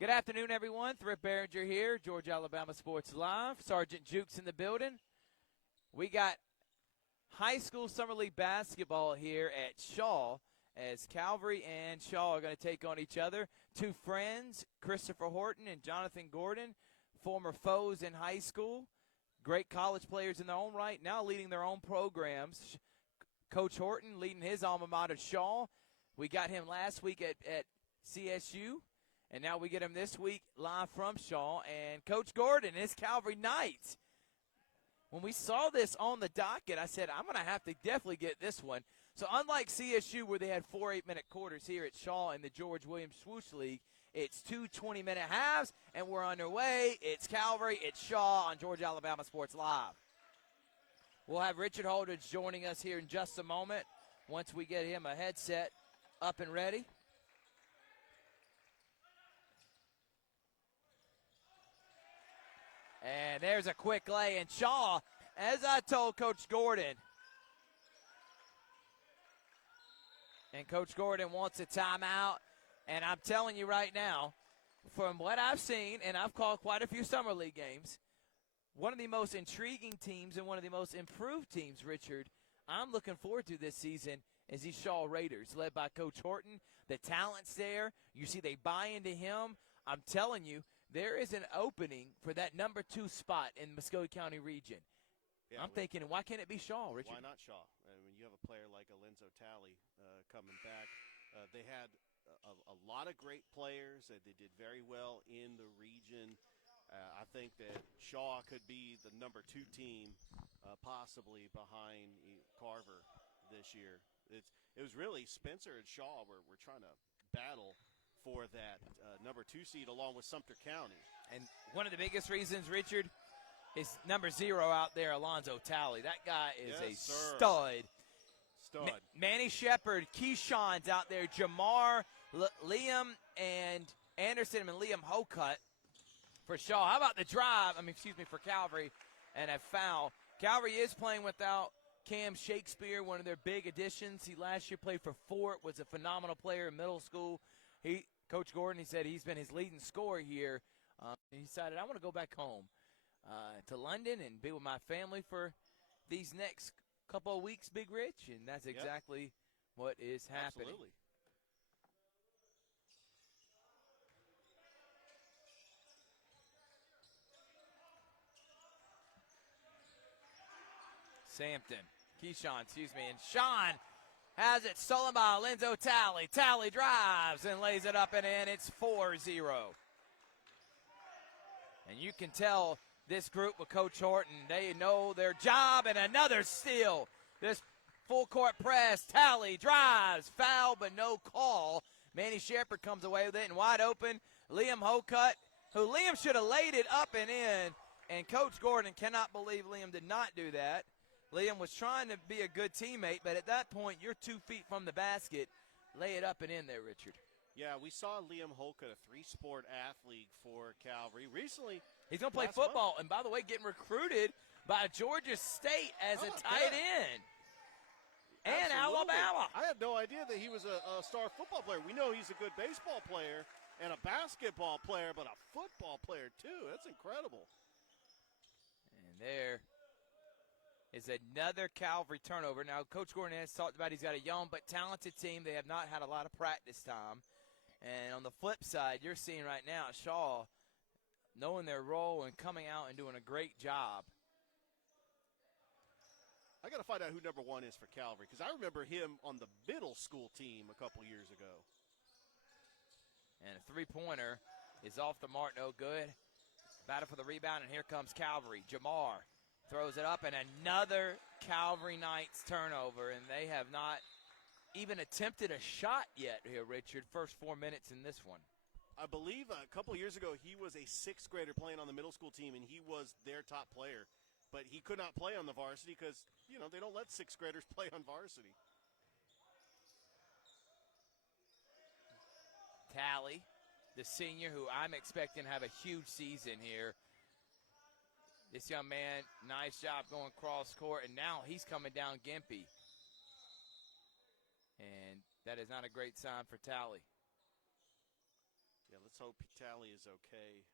Good afternoon, everyone. Thrift Behringer here, Georgia, Alabama Sports Live. Sergeant Jukes in the building. We got high school summer league basketball here at Shaw as Calvary and Shaw are going to take on each other. Two friends, Christopher Horton and Jonathan Gordon, former foes in high school. Great college players in their own right, now leading their own programs. Coach Horton leading his alma mater, Shaw. We got him last week at CSU. And now we get him this week live from Shaw. And Coach Gordon, his Calvary Knights. When we saw this on the docket, I said, I'm going to have to definitely get this one. So unlike CSU where they had 4 8-minute quarters here at Shaw in the George Williams Swoosh League, it's 2 20-minute halves, and we're underway. It's Calvary, it's Shaw on Georgia, Alabama Sports Live. We'll have Richard Holdridge joining us here in just a moment once we get him a headset up and ready. And there's a quick lay, and Shaw, as I told Coach Gordon, and Coach Gordon wants a timeout, and I'm telling you right now, from what I've seen, and I've called quite a few summer league games, one of the most intriguing teams and one of the most improved teams, Richard, I'm looking forward to this season is these Shaw Raiders, led by Coach Horton. The talent's there. You see they buy into him. I'm telling you, there is an opening for that number 2 spot in Muskogee County region. Yeah, I'm thinking, why can't it be Shaw, Richard? Why not Shaw? I mean, you have a player like Alenzo Talley coming back. They had a lot of great players. They did very well in the region. I think that Shaw could be the number 2 team possibly behind Carver this year. It was really Spencer and Shaw were trying to battle for that number 2 seed along with Sumter County. And one of the biggest reasons, Richard, is number 0 out there, Alonzo Talley. That guy is stud. Manny Shepard, Keyshawn's out there, Jamar, Liam, and Anderson, and Liam Hokut for Shaw. How about the drive? For Calvary, and a foul. Calvary is playing without Cam Shakespeare, one of their big additions. He last year played for Fort, was a phenomenal player in middle school. Coach Gordon, he said he's been his leading scorer here. He decided, I want to go back home to London and be with my family for these next couple of weeks, Big Rich, and that's exactly what is happening. Absolutely. Keyshawn, and Sean has it stolen by Alenzo Talley. Talley drives and lays it up and in. It's 4-0. And you can tell this group with Coach Horton, they know their job, and another steal. This full court press. Talley drives, foul, but no call. Manny Shepard comes away with it, and wide open, Liam Hokut, who Liam should have laid it up and in, and Coach Gordon cannot believe Liam did not do that. Liam was trying to be a good teammate, but at that point, you're 2 feet from the basket. Lay it up and in there, Richard. Yeah, we saw Liam Hokut, a 3-sport athlete for Calvary. Recently, he's going to play football, and by the way, getting recruited by Georgia State as a tight end. And Absolutely. Alabama. I had no idea that he was a star football player. We know he's a good baseball player and a basketball player, but a football player too. That's incredible. And there is another Calvary turnover. Now, Coach Gordon has talked about he's got a young but talented team. They have not had a lot of practice time. And on the flip side, you're seeing right now Shaw knowing their role and coming out and doing a great job. I got to find out who number 1 is for Calvary because I remember him on the middle school team a couple years ago. And a three-pointer is off the mark, no good. Battle for the rebound, and here comes Calvary. Jamar throws it up, and another Calvary Knights turnover, and they have not even attempted a shot yet here, Richard. First 4 minutes in this one. I believe a couple years ago he was a 6th grader playing on the middle school team, and he was their top player. But he could not play on the varsity because, they don't let 6th graders play on varsity. Talley, the senior, who I'm expecting to have a huge season here. This young man, nice job going cross court, and now he's coming down gimpy. And that is not a great sign for Talley. Yeah, let's hope Tally is okay.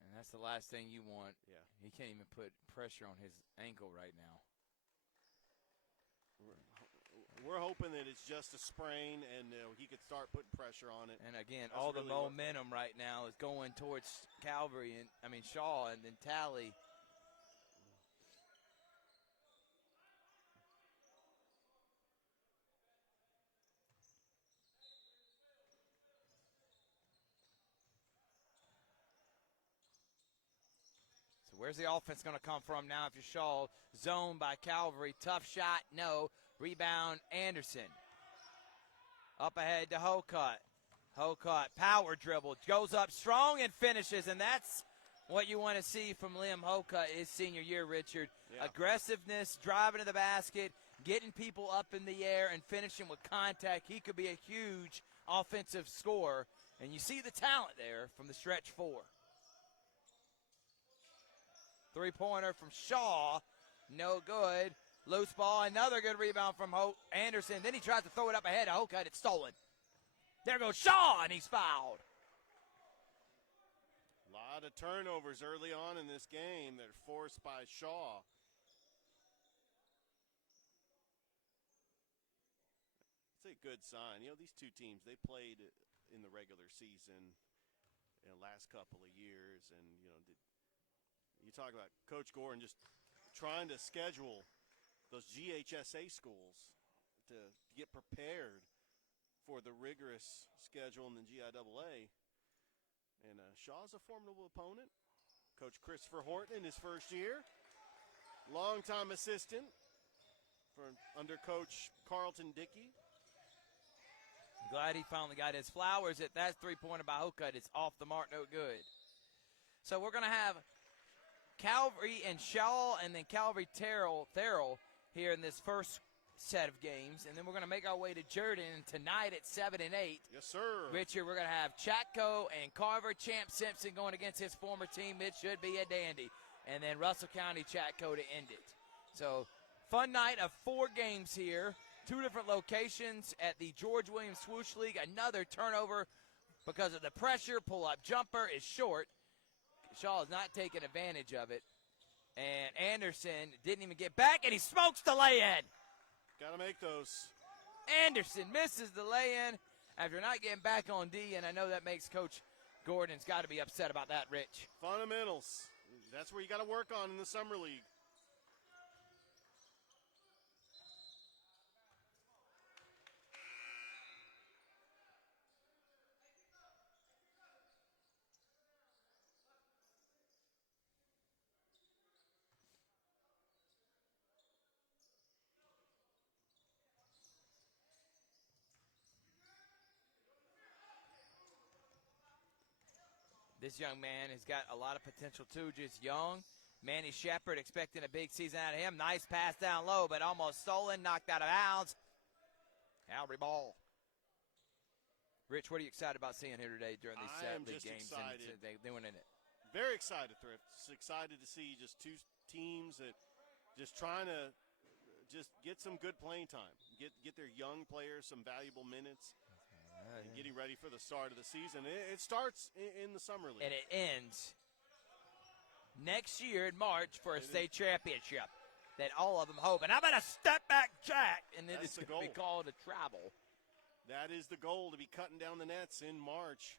And that's the last thing you want. Yeah. He can't even put pressure on his ankle right now. We're hoping that it's just a sprain and he could start putting pressure on it. And again, That's all the really momentum right now is going towards Calvary Shaw and then Tally. So where's the offense going to come from now if you're Shaw? Zone by Calvary. Tough shot, no. Rebound, Anderson. Up ahead to Hokut. Hokut, power dribble, goes up strong and finishes, and that's what you want to see from Liam Hokut his senior year, Richard. Yeah. Aggressiveness, driving to the basket, getting people up in the air and finishing with contact. He could be a huge offensive scorer, and you see the talent there from the stretch four. Three-pointer from Shaw, no good. Loose ball, another good rebound from Anderson. Then he tries to throw it up ahead to Hokut. It's stolen. There goes Shaw, and he's fouled. A lot of turnovers early on in this game that are forced by Shaw. It's a good sign. These two teams, they played in the regular season last couple of years. And, you talk about Coach Gordon just trying to schedule those GHSA schools to get prepared for the rigorous schedule in the GIAA. And Shaw's a formidable opponent. Coach Christopher Horton in his first year. Longtime assistant under Coach Carlton Dickey. Glad he finally got his flowers. That three-pointer by Hokut is off the mark, no good. So we're going to have Calvary and Shaw and then Calvary Terrell here in this first set of games, and then we're going to make our way to Jordan tonight at 7 and 8. Yes, sir. Richard, we're going to have Chatco and Carver. Champ Simpson going against his former team. It should be a dandy. And then Russell County Chatco to end it. So, fun night of 4 games here. 2 different locations at the George Williams Swoosh League. Another turnover because of the pressure. Pull-up jumper is short. Shaw is not taking advantage of it. And Anderson didn't even get back, and he smokes the lay-in. Got to make those. Anderson misses the lay-in after not getting back on D, and I know that makes Coach Gordon's got to be upset about that, Rich. Fundamentals. That's where you got to work on in the Summer League. This young man has got a lot of potential, too, just young. Manny Shepard expecting a big season out of him. Nice pass down low, but almost stolen, knocked out of bounds. Calvary ball. Rich, what are you excited about seeing here today during these league games? Excited. And they went in it. Very excited, Thrift. Just excited to see just 2 teams that just trying to just get some good playing time. Get their young players some valuable minutes. And getting ready for the start of the season. It starts in the Summer League. And it ends next year in March for a state championship that all of them hope. And I'm going to step back jack, and then it's going to be called a travel. That is the goal, to be cutting down the nets in March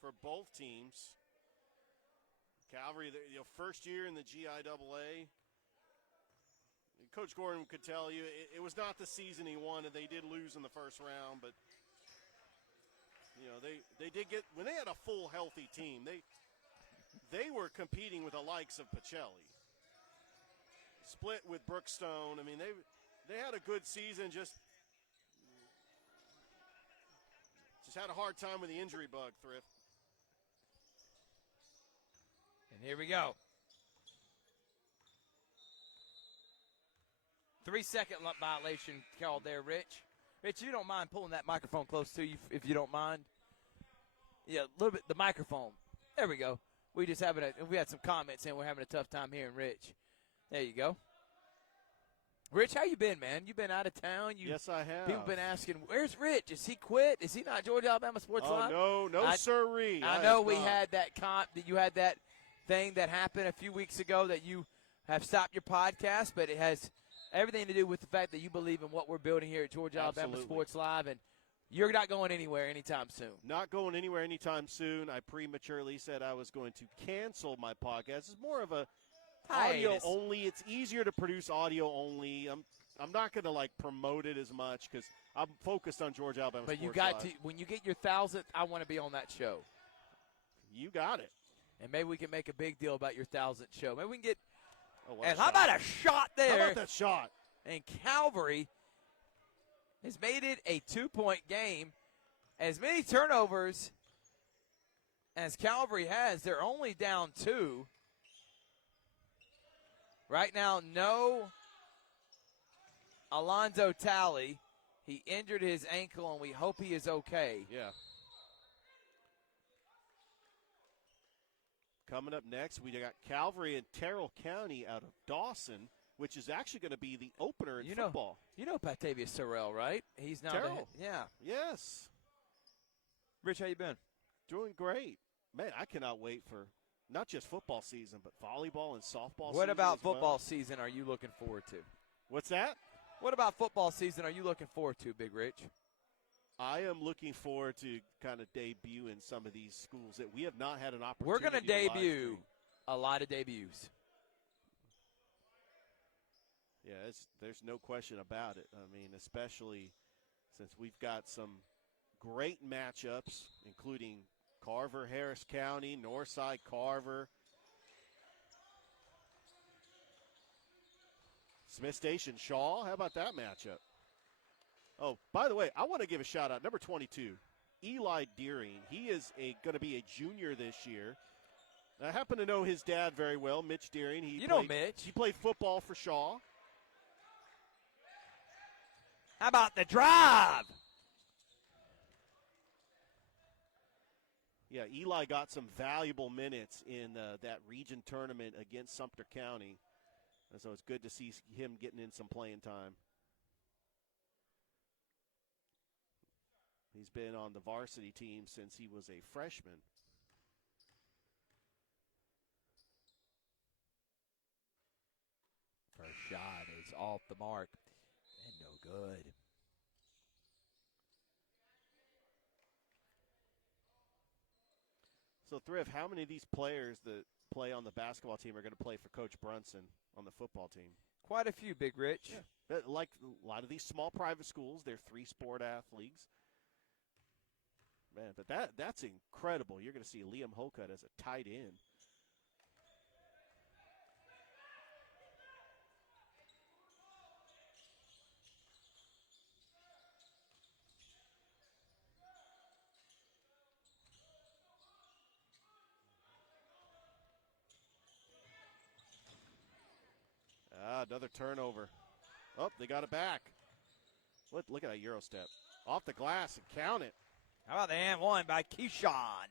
for both teams. Calvary, first year in the GIAA. Coach Gordon could tell you it was not the season he wanted. They did lose in the first round, but they did get, when they had a full healthy team, they were competing with the likes of Pacelli. Split with Brookstone. I mean, they had a good season, just had a hard time with the injury bug, Thrift. And here we go. 3-second violation called there, Rich. Rich, you don't mind pulling that microphone close to you, if you don't mind? Yeah, a little bit, the microphone. There we go. We had some comments, and we're having a tough time hearing Rich. There you go. Rich, how you been, man? You been out of town? Yes, I have. People been asking, where's Rich? Is he quit? Is he not Georgia Alabama Sports Live? Oh, no, sirree. I know we had that that you had that thing that happened a few weeks ago that you have stopped your podcast, but it has everything to do with the fact that you believe in what we're building here at Georgia Alabama Sports Live, and you're not going anywhere anytime soon. Not going anywhere anytime soon. I prematurely said I was going to cancel my podcast. It's more of a audio only. It's easier to produce audio only. I'm not going to promote it as much because I'm focused on Georgia Alabama Sports Live. But when you get your 1,000th, I want to be on that show. You got it. And maybe we can make a big deal about your 1,000th show. Maybe we can get. And how about a shot there? How about that shot? And Calvary has made it a 2-point game. As many turnovers as Calvary has, they're only down 2. Right now, no Alonzo Talley. He injured his ankle, and we hope he is okay. Yeah. Coming up next, we got Calvary and Terrell County out of Dawson, which is actually going to be the opener in football. You know Patavius Terrell, right? He's now Terrell. Yeah. Yes. Rich, how you been? Doing great. Man, I cannot wait for not just football season, but volleyball and softball season. What about football well. season are you looking forward to? What's that? What about football season are you looking forward to, Big Rich? I am looking forward to kind of debut in some of these schools that we have not had an opportunity. We're going to debut live a lot of debuts. Yeah, there's no question about it. I mean, especially since we've got some great matchups, including Carver, Harris County, Northside, Carver. Smith Station, Shaw. How about that matchup? Oh, by the way, I want to give a shout-out. Number 22, Eli Deering. He is going to be a junior this year. I happen to know his dad very well, Mitch Deering. Mitch. He played football for Shaw. How about the drive? Yeah, Eli got some valuable minutes in that region tournament against Sumter County. And so it's good to see him getting in some playing time. He's been on the varsity team since he was a freshman. First shot is off the mark and no good. So, Thrift, how many of these players that play on the basketball team are going to play for Coach Brunson on the football team? Quite a few, Big Rich. Yeah. Like a lot of these small private schools, they're 3-sport athletes. Man, but that's incredible. You're going to see Liam Holcutt as a tight end. Another turnover. Oh, they got it back. Look at that Euro step. Off the glass and count it. How about the and one by Keyshawn?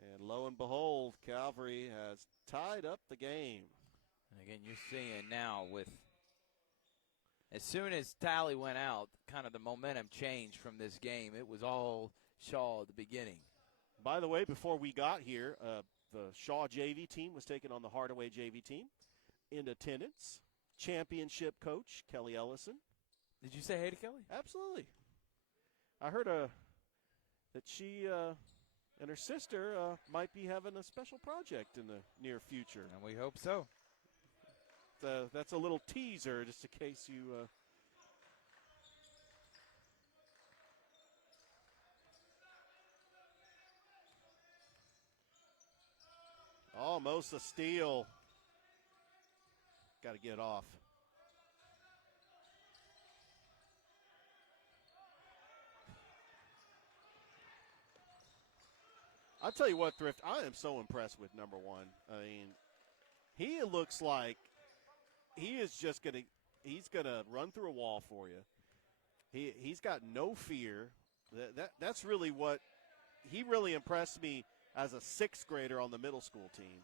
And lo and behold, Calvary has tied up the game. And again, you're seeing now with as soon as Talley went out, kind of the momentum changed from this game. It was all Shaw at the beginning. By the way, before we got here, the Shaw JV team was taking on the Hardaway JV team. In attendance, championship coach Kelly Ellison. Did you say hey to Kelly? Absolutely. I heard that she and her sister might be having a special project in the near future. And we hope so. That's a little teaser just in case you almost a steal. Got to get off. I'll tell you what, Thrift, I am so impressed with number one. I mean, he looks like he is just he's going to run through a wall for you. He's got no fear. That's really what he really impressed me as a sixth grader on the middle school team.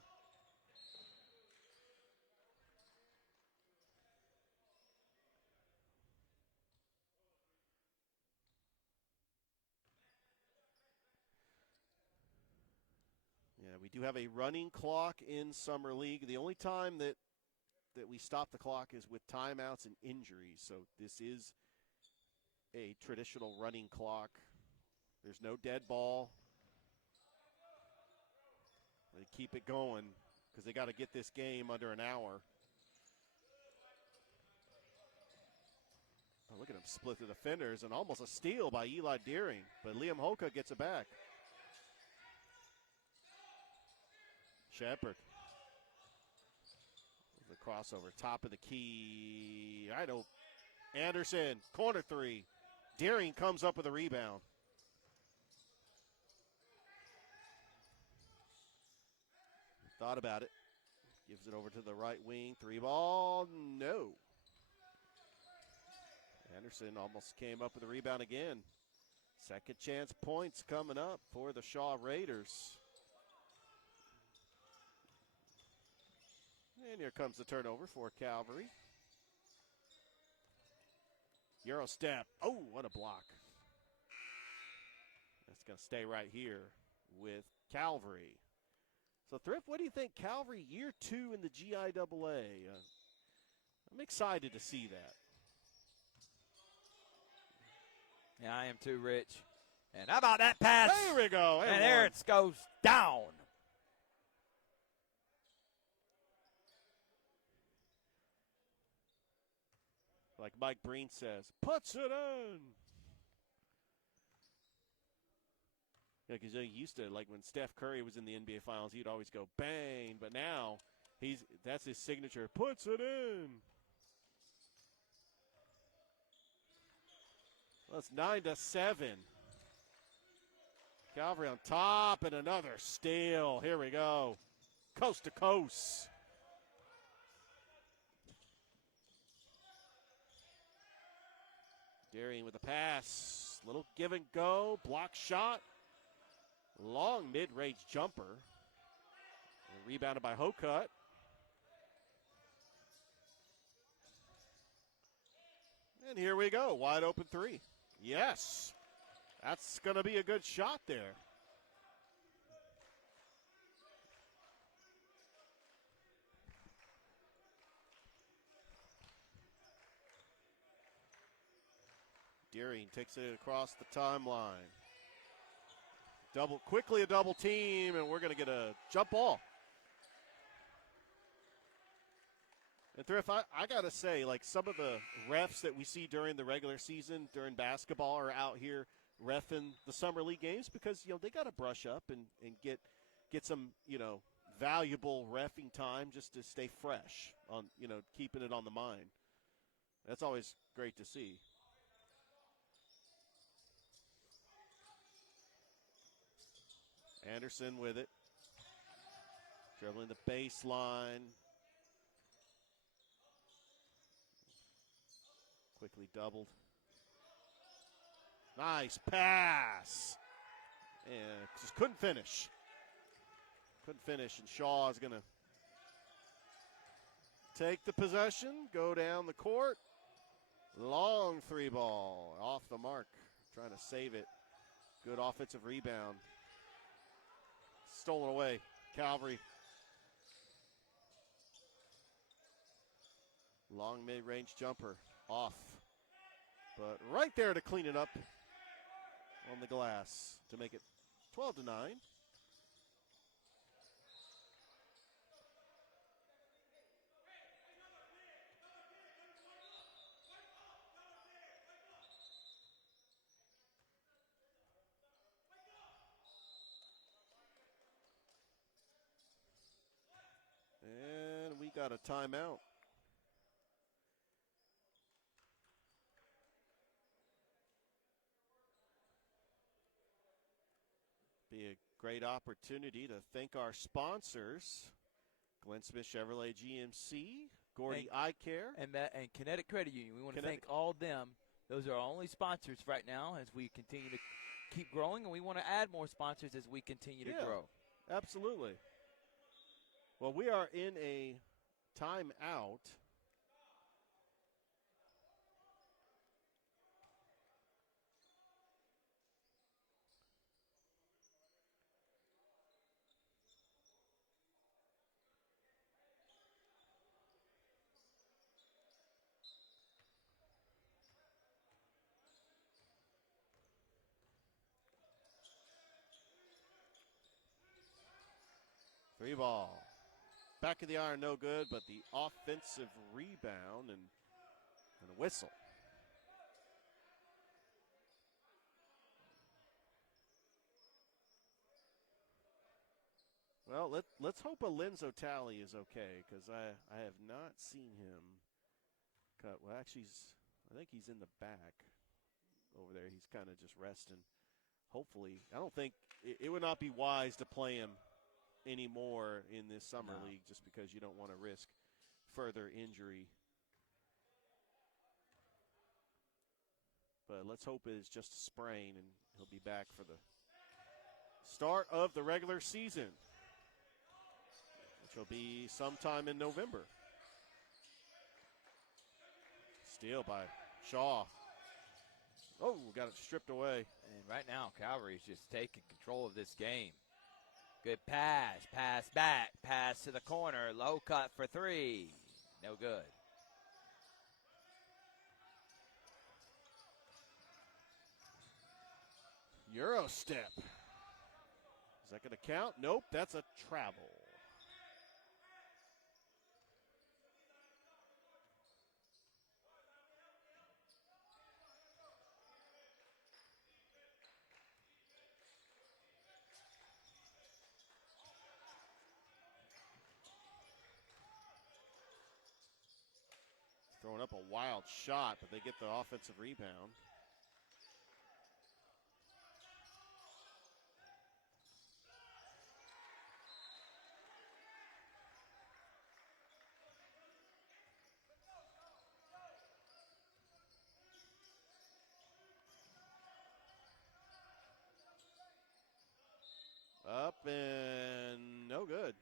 Yeah, we do have a running clock in Summer League. The only time that we stop the clock is with timeouts and injuries. So this is a traditional running clock. There's no dead ball. They keep it going because they got to get this game under an hour. Oh, look at him split the defenders, and almost a steal by Eli Deering, but Liam Hoka gets it back. Shepard. The crossover, top of the key. I know. Anderson, corner three. Deering comes up with a rebound. Thought about it. Gives it over to the right wing. Three ball, no. Anderson almost came up with a rebound again. Second chance points coming up for the Shaw Raiders. And here comes the turnover for Calvary. Euro step. Oh, what a block. That's going to stay right here with Calvary. So, Thrift, what do you think? Calvary, year 2 in the GIAA. I'm excited to see that. Yeah, I am too, Rich. And how about that pass? There we go. And there it goes down. Like Mike Breen says, puts it in. Yeah, because you used to, like when Steph Curry was in the NBA Finals, he'd always go bang. But now, that's his signature, puts it in. Well, it's 9-7. Calvary on top and another steal. Here we go. Coast to coast. Deering with a pass. Little give and go. Block shot. Long mid-range jumper. Rebounded by Hokut. And here we go. Wide open three. Yes. That's going to be a good shot there. Deering takes it across the timeline. Quickly a double team, and we're going to get a jump ball. And Thrift, I got to say, like some of the refs that we see during the regular season, during basketball, are out here reffing the Summer League games because, they got to brush up and get some, valuable reffing time just to stay fresh on, keeping it on the mind. That's always great to see. Anderson with it. Dribbling the baseline. Quickly doubled. Nice pass. And just couldn't finish. And Shaw is going to take the possession, go down the court. Long three ball. Off the mark. Trying to save it. Good offensive rebound. Stolen away. Calvary. Long mid-range jumper. Off. But right there to clean it up on the glass to make it 12-9. And we got a timeout. Be a great opportunity to thank our sponsors, Glenn Smith Chevrolet GMC, Gordy Eye Care, and Kinetic Credit Union. We want to thank all of them. Those are our only sponsors right now as we continue to keep growing, and we want to add more sponsors as we continue to grow. Absolutely. Well, we are in a timeout. Three ball. Back of the iron, no good, but the offensive rebound and a whistle. Well, let's hope Alinzo Talley is okay, because I have not seen him cut. Well, actually, I think he's in the back over there. He's kind of just resting. Hopefully, I don't think it would not be wise to play him anymore in this summer league, just because you don't want to risk further injury. But let's hope it is just a sprain and he'll be back for the start of the regular season, which will be sometime in November. Steal by Shaw. Oh, got it stripped away. And right now, Calvary is just taking control of this game. Good pass, pass back, pass to the corner, low cut for three. No good. Euro step. Is that going to count? Nope, that's a travel. Throwing up a wild shot, but they get the offensive rebound. Up and no good.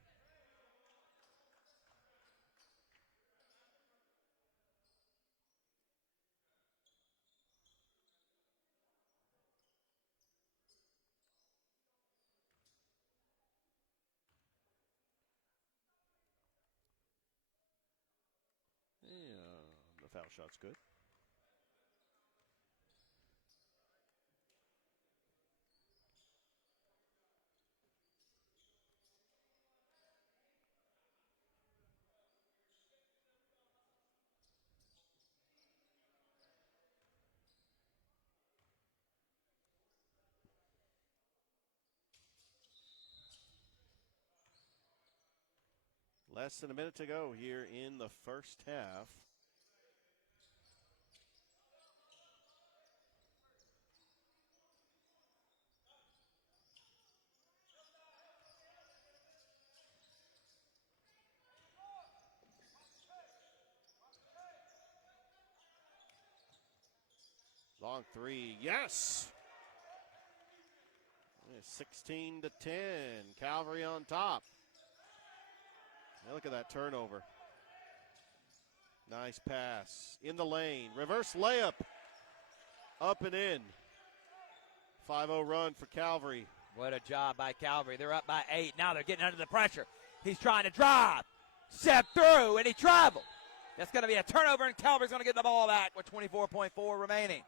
The foul shot's good. Less than a minute to go here in the first half. Long three, yes! 16 to 10, Calvary on top. Now look at that turnover. Nice pass, in the lane, reverse layup, up and in. 5-0 run for Calvary. What a job by Calvary. They're up by 8. Now they're getting under the pressure. He's trying to drive, step through, and he traveled. That's going to be a turnover, and Calvary's going to get the ball back with 24.4 remaining.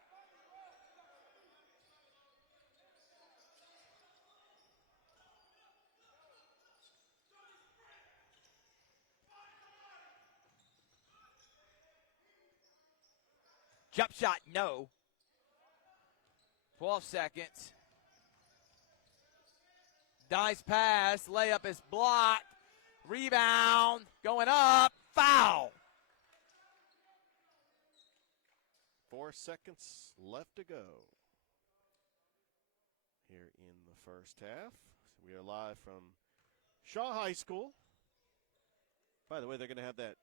Jump shot, no. 12 seconds. Nice pass. Layup is blocked. Rebound. Going up. Foul. 4 seconds left to go here in the first half. We are live from Shaw High School. By the way, they're going to have that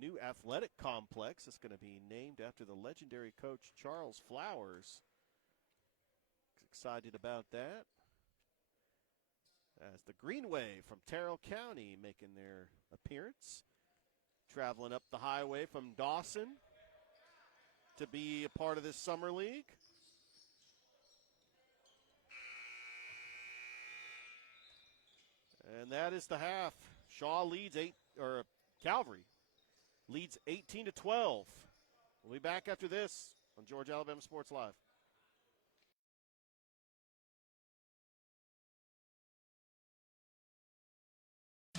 new athletic complex. It's going to be named after the legendary coach Charles Flowers. Excited about that. as the Greenway from Terrell County making their appearance, traveling up the highway from Dawson to be a part of this summer league. And that is the half. Calvary leads 18-12. We'll be back after this on Georgia Alabama Sports Live.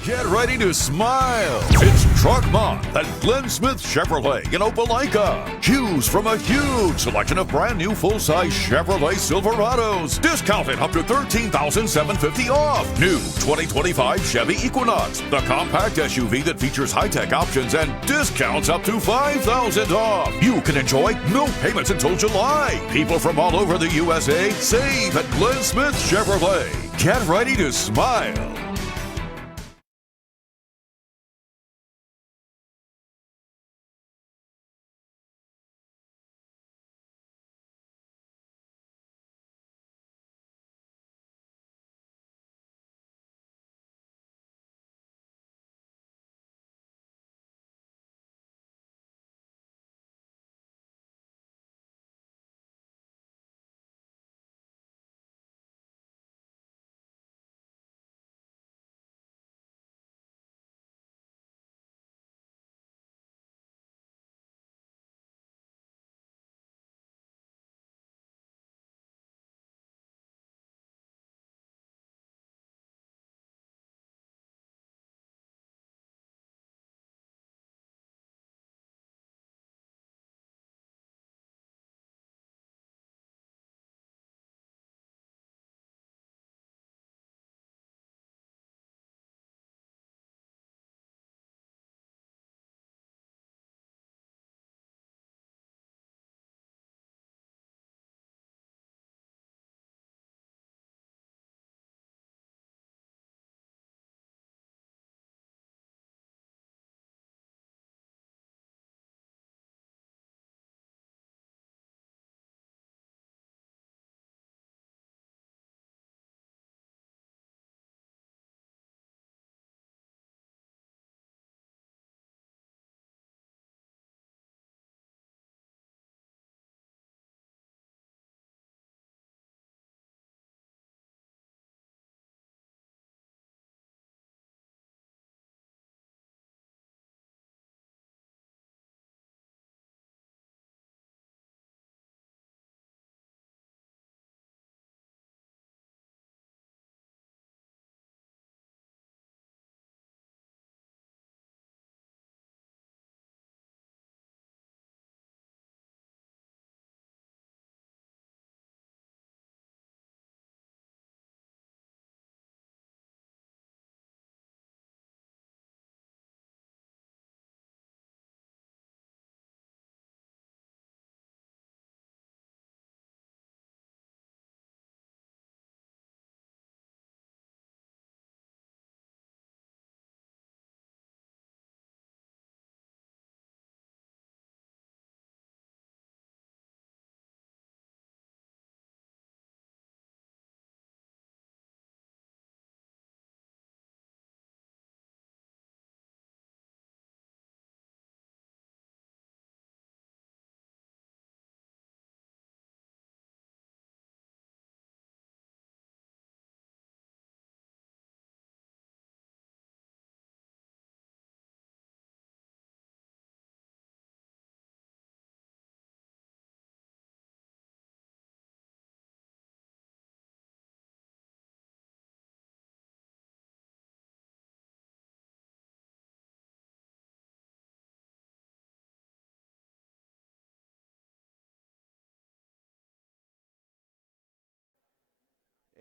Get ready to smile. It's Truck Month at Glenn Smith Chevrolet in Opelika. Choose from a huge selection of brand new full-size Chevrolet Silverados. Discounted up to $13,750 off. New 2025 Chevy Equinox, the compact SUV that features high-tech options and discounts up to $5,000 off. You can enjoy no payments until July. People from all over the USA save at Glenn Smith Chevrolet. Get ready to smile.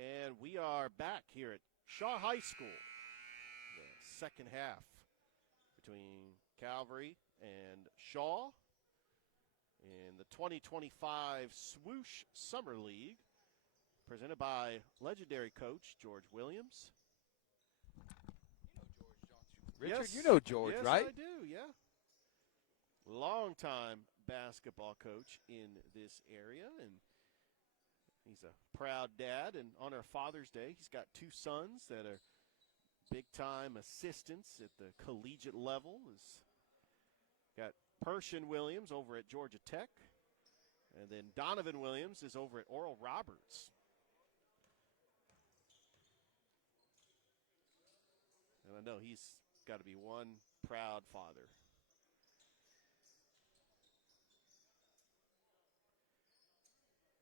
And we are back here at Shaw High School. The second half between Calvary and Shaw in the 2025 Swoosh Summer League, presented by legendary coach George Williams. Richard, Yes. you know George, Yes, right? I do, yeah. Longtime basketball coach in this area, and He's a proud dad, and on our Father's Day, he's got 2 sons that are big-time assistants at the collegiate level. He's got Pershing Williams over at Georgia Tech, and then Donovan Williams is over at Oral Roberts. And I know he's got to be one proud father.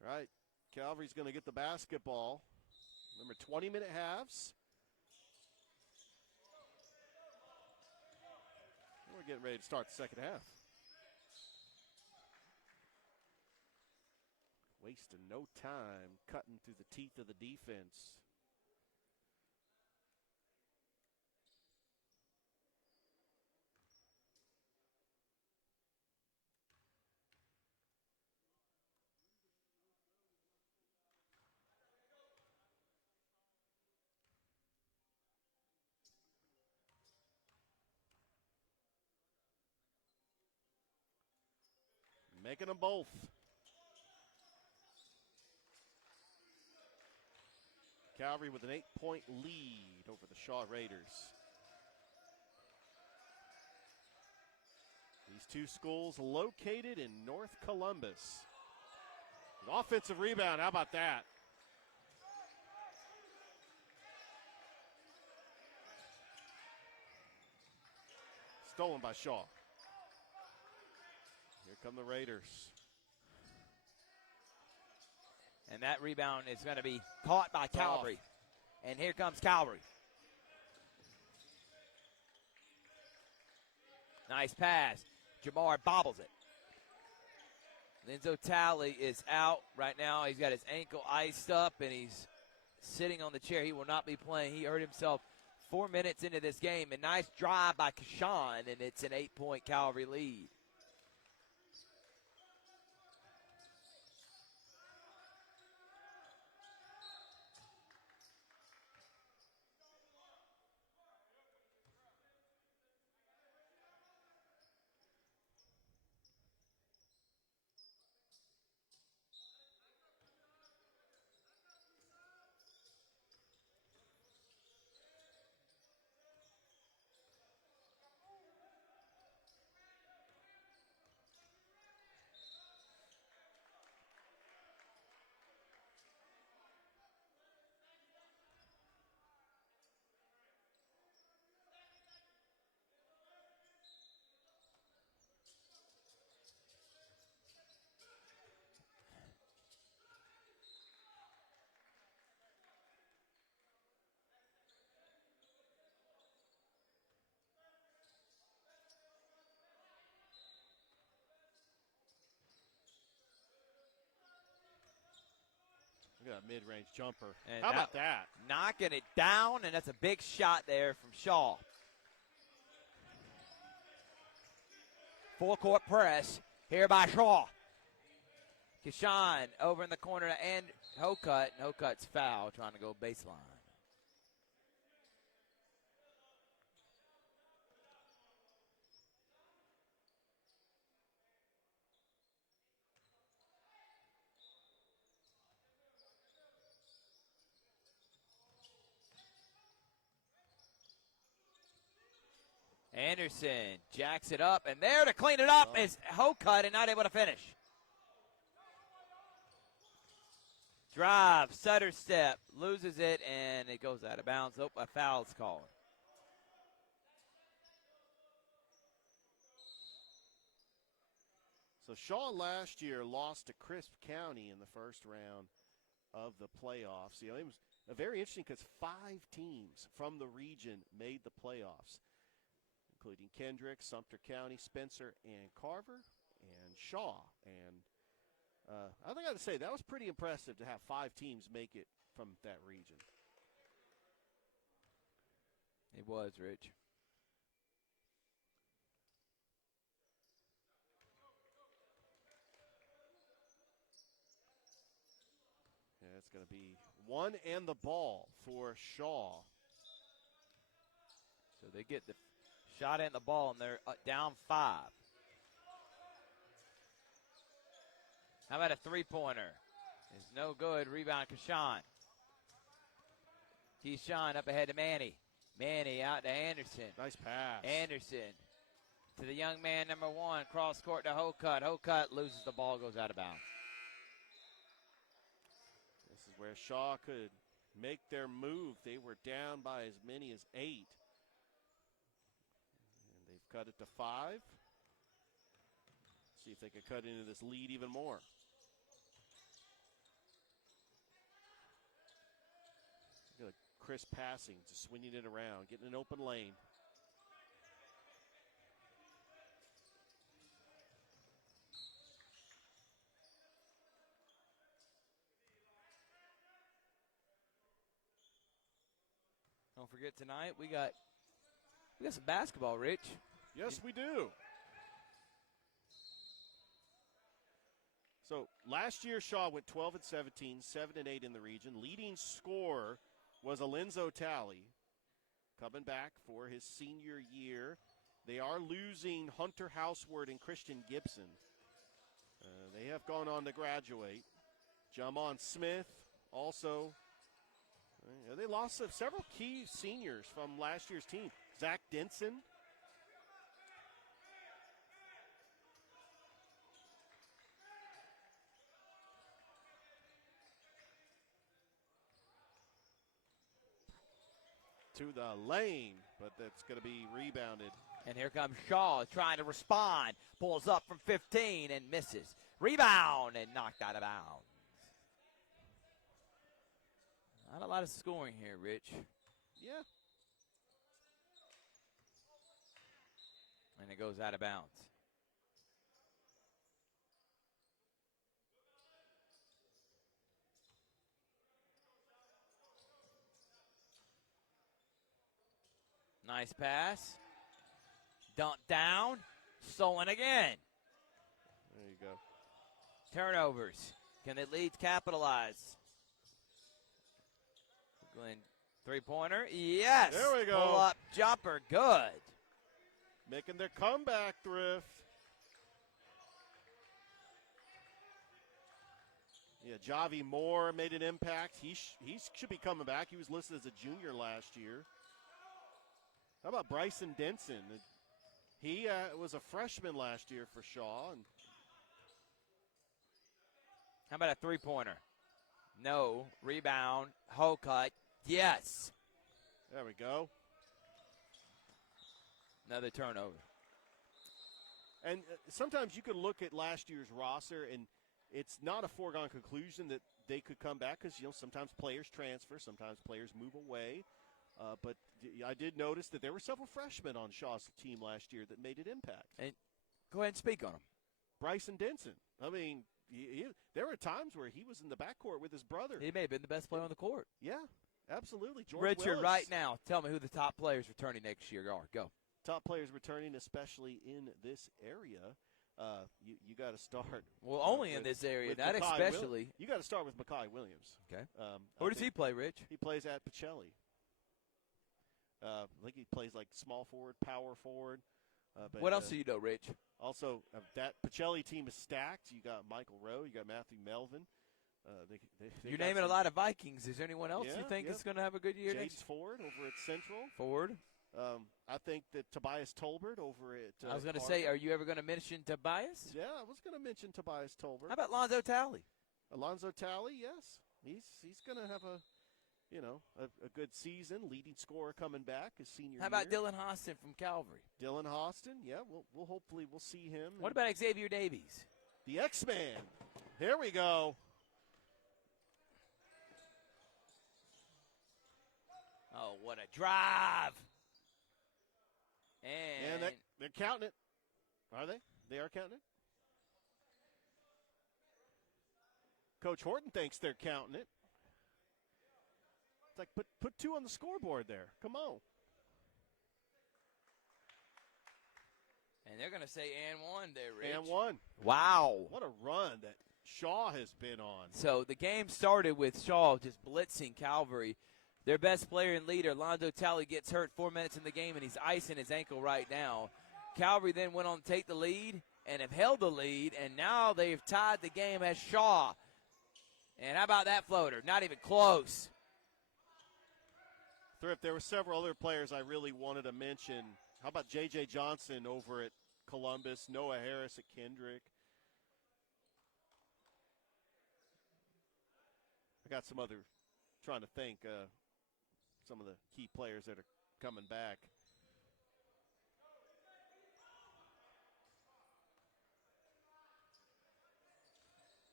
All right, Calvary's going to get the basketball. Remember, 20-minute halves. We're getting ready to start the second half. Wasting no time cutting through the teeth of the defense. Making them both. Calvary with an 8-point lead over the Shaw Raiders. These 2 schools located in North Columbus. An offensive rebound, how about that? Stolen by Shaw. Here come the Raiders. And that rebound is going to be caught by Calvary. And here comes Calvary. Nice pass. Jamar bobbles it. Lenzo Talley is out right now. He's got his ankle iced up, and he's sitting on the chair. He will not be playing. He hurt himself 4 minutes into this game. A nice drive by Kashawn, and it's an 8-point Calvary lead. Look at that mid-range jumper. And how about that? Knocking it down, and that's a big shot there from Shaw. Full-court press here by Shaw. Kashawn over in the corner to Hokut. And Hokut's foul, trying to go baseline. Anderson jacks it up, and there to clean it up is Hokut, and not able to finish. Drive, stutter step, loses it, and it goes out of bounds. Oh, a foul's called. So Shaw last year lost to Crisp County in the first round of the playoffs. You know, it was very interesting because 5 teams from the region made the playoffs, including Kendrick, Sumter County, Spencer, and Carver, and Shaw. And I think I got to say, that was pretty impressive to have 5 teams make it from that region. It was, Rich. Yeah, it's going to be 1 and the ball for Shaw. So they get the shot and the ball, and they're down 5. How about a three-pointer? It's no good. Rebound, Keyshawn. Keyshawn up ahead to Manny. Manny out to Anderson. Nice pass. Anderson to the young man, number 1. Cross court to Hokut. Hokut loses the ball, goes out of bounds. This is where Shaw could make their move. They were down by as many as 8. And they've cut it to 5. See if they can cut into this lead even more. Look at Chris passing, just swinging it around, getting an open lane. Don't forget tonight we got some basketball, Rich. Yes, we do. So last year Shaw went 12-17, 7-8 in the region. Leading scorer was Alinzo Talley, coming back for his senior year. They are losing Hunter Houseward and Christian Gibson. They have gone on to graduate. Jamon Smith also. They lost several key seniors from last year's team. Zach Denson. To the lane, but that's going to be rebounded. And here comes Shaw trying to respond. Pulls up from 15 and misses. Rebound and knocked out of bounds. Not a lot of scoring here, Rich. Yeah. And it goes out of bounds. Nice pass. Dunked down. Stolen again. There you go. Turnovers. Can the Leeds capitalize? Glenn, three-pointer. Yes. There we go. Pull-up jumper. Good. Making their comeback, Thrift. Yeah, Javi Moore made an impact. He should be coming back. He was listed as a junior last year. How about Bryson Denson? He was a freshman last year for Shaw. And how about a three-pointer? No. Rebound. Hokut. Yes. There we go. Another turnover. And sometimes you can look at last year's roster, and it's not a foregone conclusion that they could come back because, sometimes players transfer, sometimes players move away. But I did notice that there were several freshmen on Shaw's team last year that made an impact. And go ahead and speak on them. Bryson Denson. I mean, there were times where he was in the backcourt with his brother. He may have been the best player on the court. Yeah, absolutely. George Richard, Willis. right now, tell me who the top players returning next year are. Go. Top players returning, especially in this area. You got to start. Well, only in this area, not especially. You got to start with Makai Williams. Okay. Where does he play, Rich? He plays at Pacelli. I think he plays like small forward, power forward. But, what else do you know, Rich? Also, that Pacelli team is stacked. You got Michael Rowe. You got Matthew Melvin. You're naming a lot of Vikings. Is there anyone else you think is going to have a good year James next? Ford over at Central. Ford. I think that Tobias Tolbert over at I was going to say, are you ever going to mention Tobias? Yeah, I was going to mention Tobias Tolbert. How about Lonzo Talley? Alonzo Talley, yes. He's going to have a good season, leading scorer coming back his senior year. How about Dylan Hostin from Calvary? Dylan Hostin, yeah, we'll hopefully see him. What about Xavier Davies? The X-Man. Here we go. Oh, what a drive. And they're counting it. Are they? They are counting it? Coach Horton thinks they're counting it. It's like put 2 on the scoreboard there. Come on. And they're going to say and 1 there, Rich. And 1. Wow. What a run that Shaw has been on. So the game started with Shaw just blitzing Calvary. Their best player and leader, Lonzo Talley, gets hurt 4 minutes in the game, and he's icing his ankle right now. Calvary then went on to take the lead and have held the lead, and now they've tied the game as Shaw And how about that floater? Not even close. Thrift, there were several other players I really wanted to mention. How about J.J. Johnson over at Columbus, Noah Harris at Kendrick? I got some other, trying to think, some of the key players that are coming back.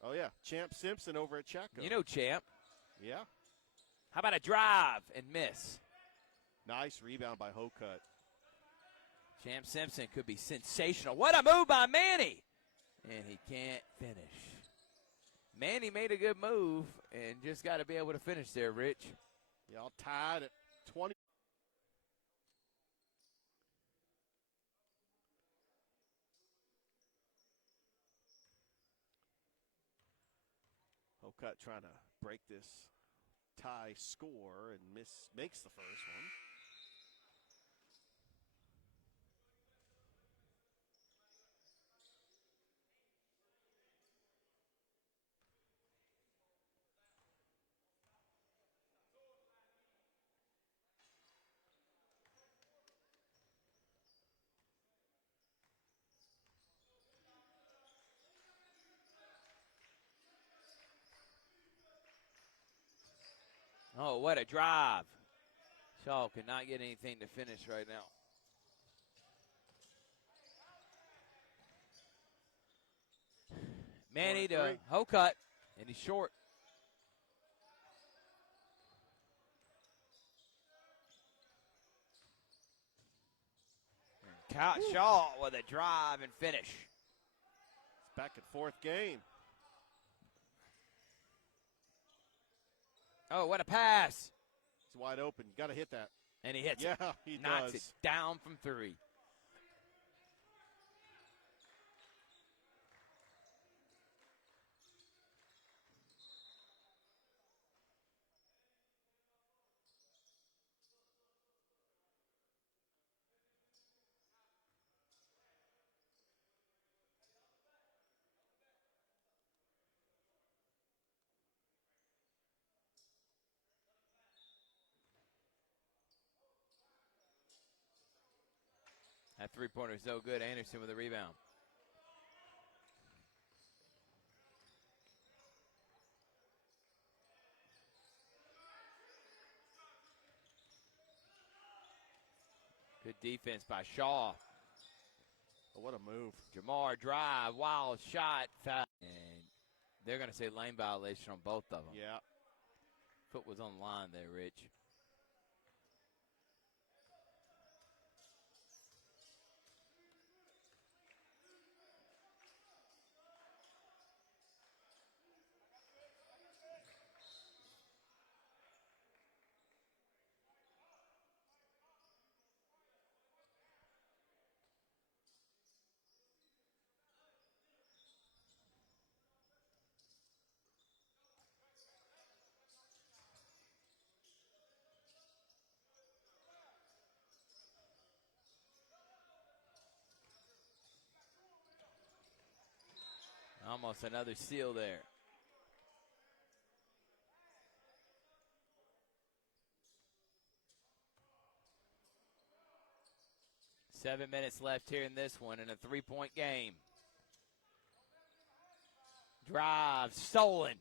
Oh, yeah, Champ Simpson over at Chaco. You know Champ. Yeah. How about a drive and miss? Nice rebound by Hokut. Champ Simpson could be sensational. What a move by Manny. And he can't finish. Manny made a good move and just got to be able to finish there, Rich. Y'all tied at 20. Hokut trying to break this tie score and makes the first one. Oh, what a drive. Shaw could not get anything to finish right now. Manny to Hokut, and he's short. Shaw with a drive and finish. It's back and forth game. Oh, what a pass. It's wide open. You got to hit that. And he hits it. Yeah, he knocks does. it down from 3. That three-pointer is so good. Anderson with a rebound. Good defense by Shaw. Oh, what a move. Jamar drive, wild shot, foul. And they're going to say lane violation on both of them. Yeah. Foot was on the line there, Rich. Almost another steal there. Seven minutes left here in this one in a three-point game. Drive, stolen.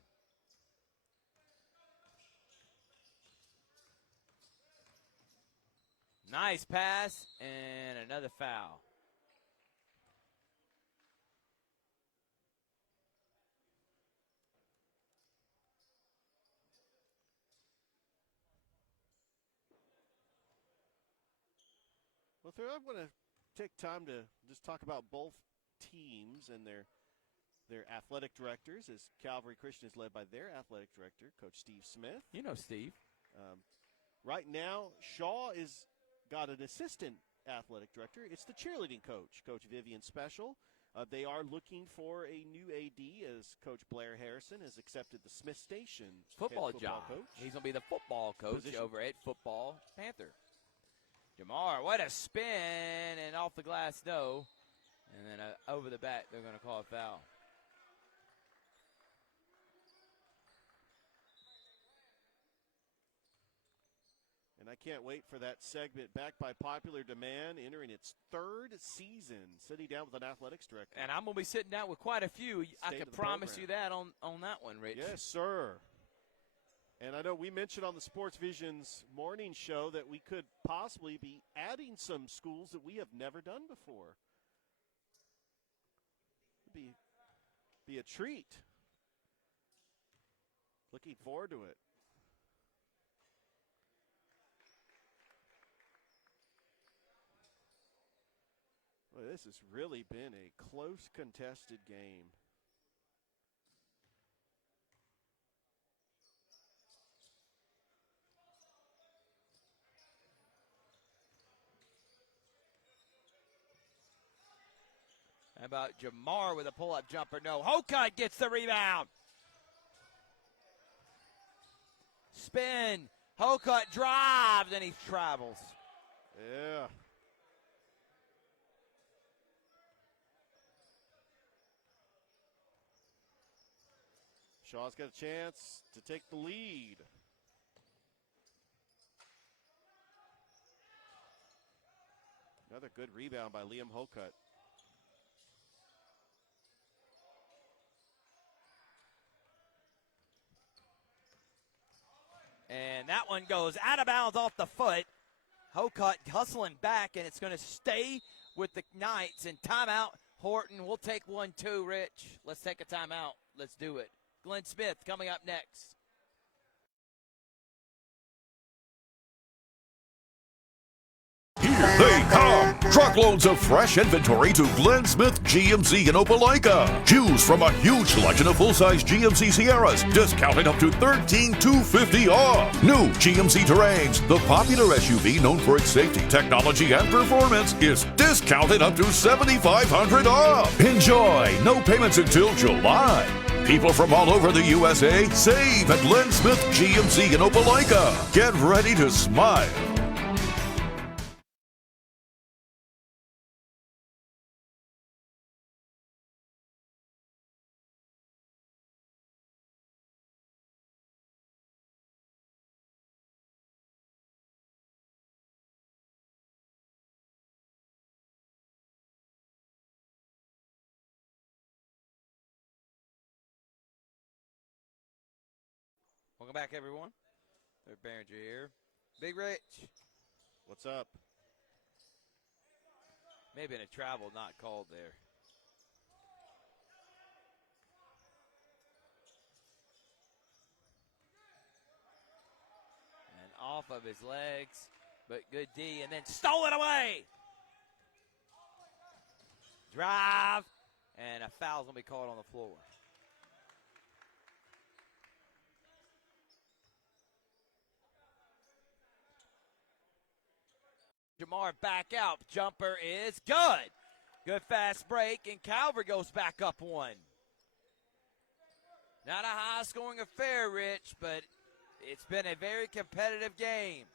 Nice pass, and another foul. Well, I want to take time to just talk about both teams and their athletic directors, as Calvary Christian is led by their athletic director, Coach Steve Smith. You know Steve. Right now, Shaw is got an assistant athletic director. It's the cheerleading coach, Coach Vivian Special. They are looking for a new AD, as Coach Blair Harrison has accepted the Smith Station football head job. coach. He's going to be the football coach Position. over at Football Panther. Jamar, what a spin, and off the glass, no. And then over the back, they're going to call a foul. And I can't wait for that segment, back by popular demand, entering its 3rd season, sitting down with an athletics director. And I'm going to be sitting down with quite a few. I State can of the promise program. you that on that one, Rich. Yes, sir. And I know we mentioned on the Sports Vision's morning show that we could possibly be adding some schools that we have never done before. It'd be a treat. Looking forward to it. Well, this has really been a close, contested game. How about Jamar with a pull-up jumper? No. Hokut gets the rebound. Spin. Hokut drives, and he travels. Yeah. Shaw's got a chance to take the lead. Another good rebound by Liam Hokut. And that one goes out of bounds off the foot. Hokut hustling back, and it's going to stay with the Knights. And timeout, Horton. We'll take 1-2, Rich. Let's take a timeout. Let's do it. Glenn Smith coming up next. Here they come. Truckloads of fresh inventory to Glenn Smith GMC in Opelika. Choose from a huge selection of full-size GMC Sierras, discounted up to $13,250 off. New GMC Terrains, the popular SUV known for its safety, technology, and performance, is discounted up to $7,500 off. Enjoy. No payments until July. People from all over the USA save at Glenn Smith GMC in Opelika. Get ready to smile. Welcome back, everyone. Third Behringer here. Big Rich. What's up? Maybe in a travel not called there. And off of his legs, but good D, and then stole it away. Drive, and a foul's going to be called on the floor. Jamar back out. Jumper is good. Good fast break, and Calvary goes back up one. Not a high-scoring affair, Rich, but it's been a very competitive game.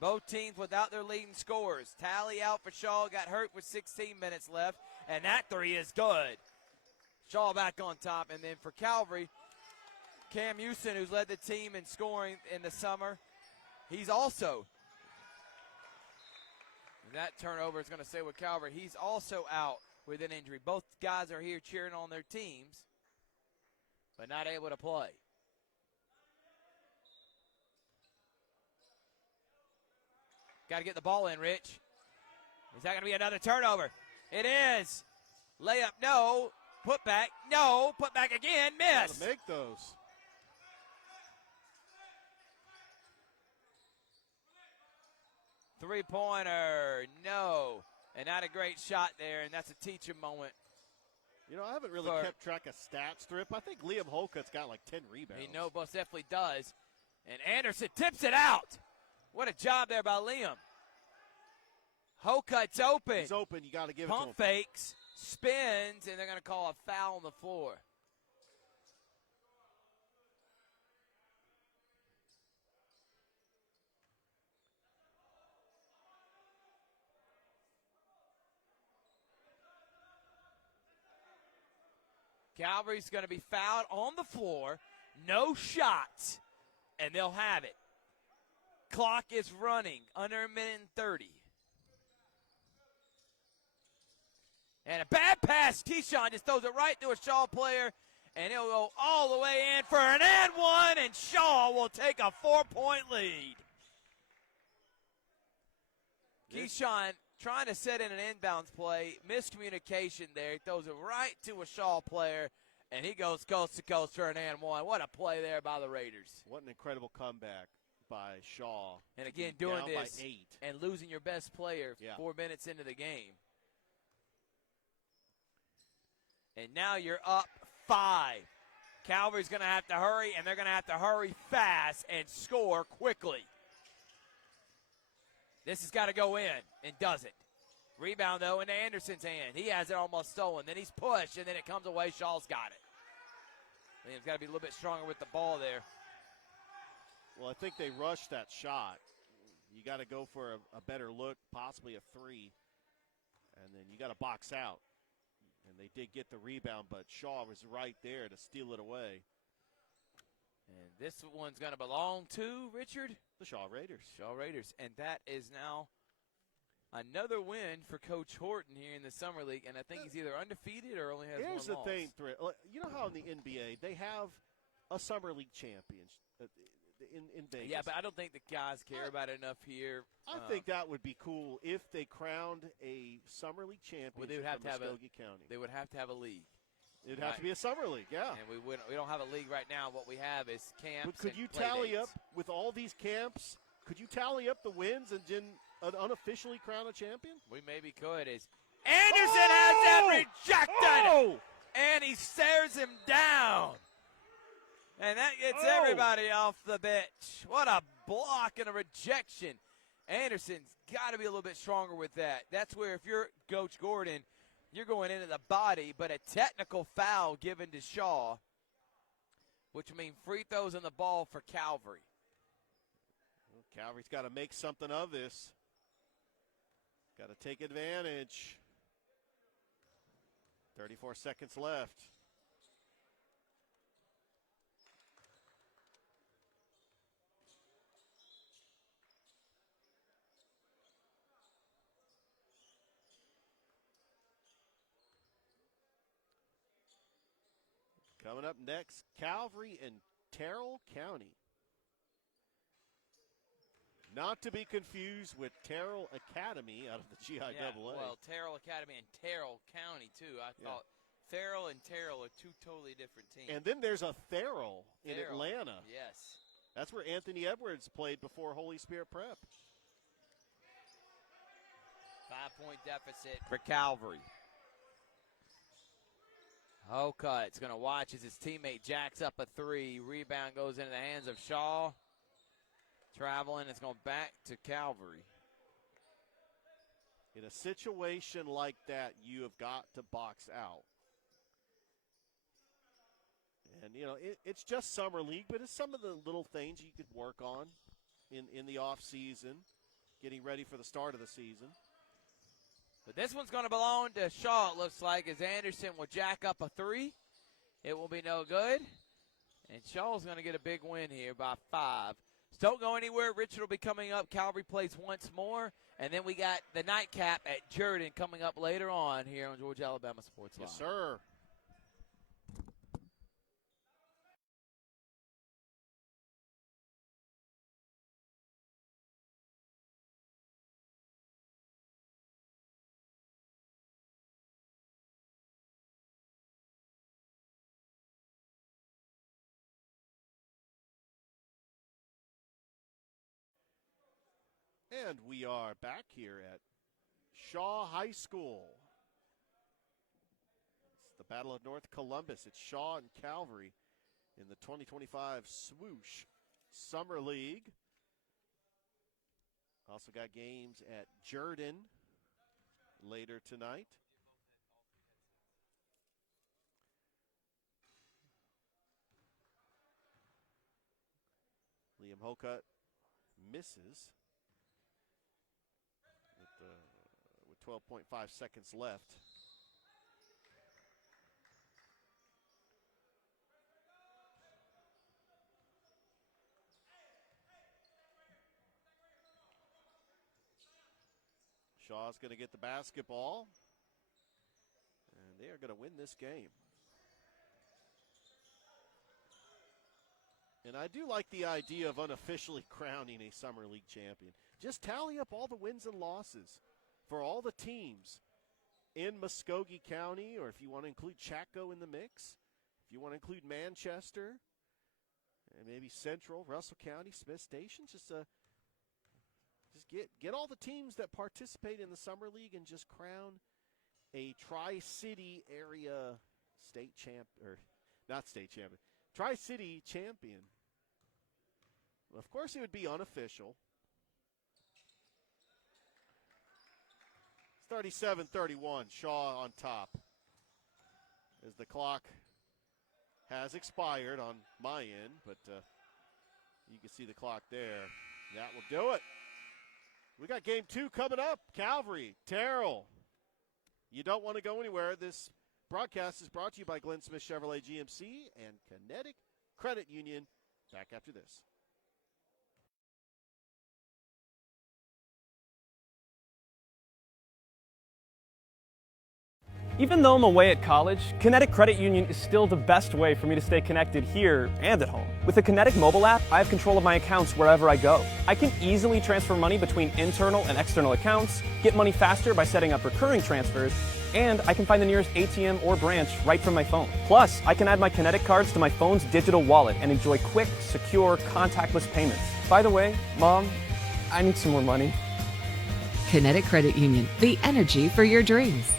Both teams without their leading scorers. Tally out for Shaw, got hurt with 16 minutes left, and that three is good. Shaw back on top, and then for Calvary, Cam Houston, who's led the team in scoring in the summer, he's also – that turnover is going to stay with Calvary. He's also out with an injury. Both guys are here cheering on their teams, but not able to play. Got to get the ball in, Rich. Is that going to be another turnover? It is. Layup, no. Put back, no. Put back again, miss. Gotta make those. Three-pointer, no. And not a great shot there, and that's a teaching moment. You know, I haven't really kept track of stats, Strip. I think Liam Holcutt's got like 10 rebounds. He most definitely does. And Anderson tips it out. What a job there by Liam. Holcutt's open. He's open. You got to give it to him. Pump fakes, spins, and they're going to call a foul on the floor. Calvary's going to be fouled on the floor. No shots, and they'll have it. Clock is running under a minute and 30. And a bad pass. Keyshawn just throws it right to a Shaw player, and he'll go all the way in for an and one, and Shaw will take a 4-point lead. Keyshawn trying to set in an inbounds play, miscommunication there. He throws it right to a Shaw player, and he goes coast to coast for an and one. What a play there by the Raiders. What an incredible comeback by Shaw. And again, doing down this by 8. and losing your best player 4 minutes into the game. And now you're up 5. Calvary's going to have to hurry, and they're going to have to hurry fast and score quickly. This has got to go in, and doesn't. Rebound, though, into Anderson's hand. He has it almost stolen. Then he's pushed, and then it comes away. Shaw's got it. He's got to be a little bit stronger with the ball there. Well, I think they rushed that shot. You got to go for a better look, possibly a 3, and then you got to box out. And they did get the rebound, but Shaw was right there to steal it away. And this one's going to belong to, Richard? The Shaw Raiders. Shaw Raiders. And that is now another win for Coach Horton here in the Summer League. And I think he's either undefeated or only has Here's one the loss. thing, you know how in the NBA they have a Summer League champion in Vegas? Yeah, but I don't think the guys care about it enough here. I think that would be cool if they crowned a Summer League champion Well, they would have from to have Muskogee County. They would have to have a league. It'd have to be a Summer League, yeah. And we don't have a league right now. What we have is camps. But could and you play tally dates. up with all these camps? Could you tally up the wins and then unofficially crown a champion? We maybe could. As Anderson has that rejected, and he stares him down. And that gets everybody off the bench. What a block and a rejection. Anderson's got to be a little bit stronger with that. That's where if you're Coach Gordon, you're going into the body, but a technical foul given to Shaw, which will mean free throws on the ball for Calvary. Well, Calvary's got to make something of this. Got to take advantage. 34 seconds left. Coming up next, Calvary and Terrell County. Not to be confused with Terrell Academy out of the GIAA. Yeah, well, Terrell Academy and Terrell County, too. I thought Farrell and Terrell are two totally different teams. And then there's a Farrell in Atlanta. Yes. That's where Anthony Edwards played before Holy Spirit Prep. 5-point deficit for Calvary. Holcutt's going to watch as his teammate jacks up a 3. Rebound goes into the hands of Shaw. Traveling, it's going back to Calvary. In a situation like that, you have got to box out. And, you know, it's just Summer League, but it's some of the little things you could work on in the offseason, getting ready for the start of the season. But this one's going to belong to Shaw, it looks like, as Anderson will jack up a 3. It will be no good. And Shaw's going to get a big win here by 5. So don't go anywhere. Richard will be coming up. Calvary plays once more. And then we got the nightcap at Jordan coming up later on here on Georgia Alabama Sports Live. Yes, sir. And we are back here at Shaw High School. It's the Battle of North Columbus. It's Shaw and Calvary in the 2025 Swoosh Summer League. Also got games at Jordan later tonight. Liam Holcutt misses. With 12.5 seconds left. Shaw's going to get the basketball, and they are going to win this game. And I do like the idea of unofficially crowning a Summer League champion. Just tally up all the wins and losses for all the teams in Muskogee County, or if you want to include Chaco in the mix, if you want to include Manchester, and maybe Central, Russell County, Smith Station, just get all the teams that participate in the Summer League and just crown a Tri-City area state champ, or not state champion, Tri-City champion. Well, of course, it would be unofficial. It's 37-31, Shaw on top. As the clock has expired on my end, but you can see the clock there. That will do it. We got game 2 coming up. Calvary, Terrell. You don't want to go anywhere. This broadcast is brought to you by Glenn Smith Chevrolet GMC and Kinetic Credit Union. Back after this. Even though I'm away at college, Kinetic Credit Union is still the best way for me to stay connected here and at home. With the Kinetic mobile app, I have control of my accounts wherever I go. I can easily transfer money between internal and external accounts, get money faster by setting up recurring transfers, and I can find the nearest ATM or branch right from my phone. Plus, I can add my Kinetic cards to my phone's digital wallet and enjoy quick, secure, contactless payments. By the way, Mom, I need some more money. Kinetic Credit Union, the energy for your dreams.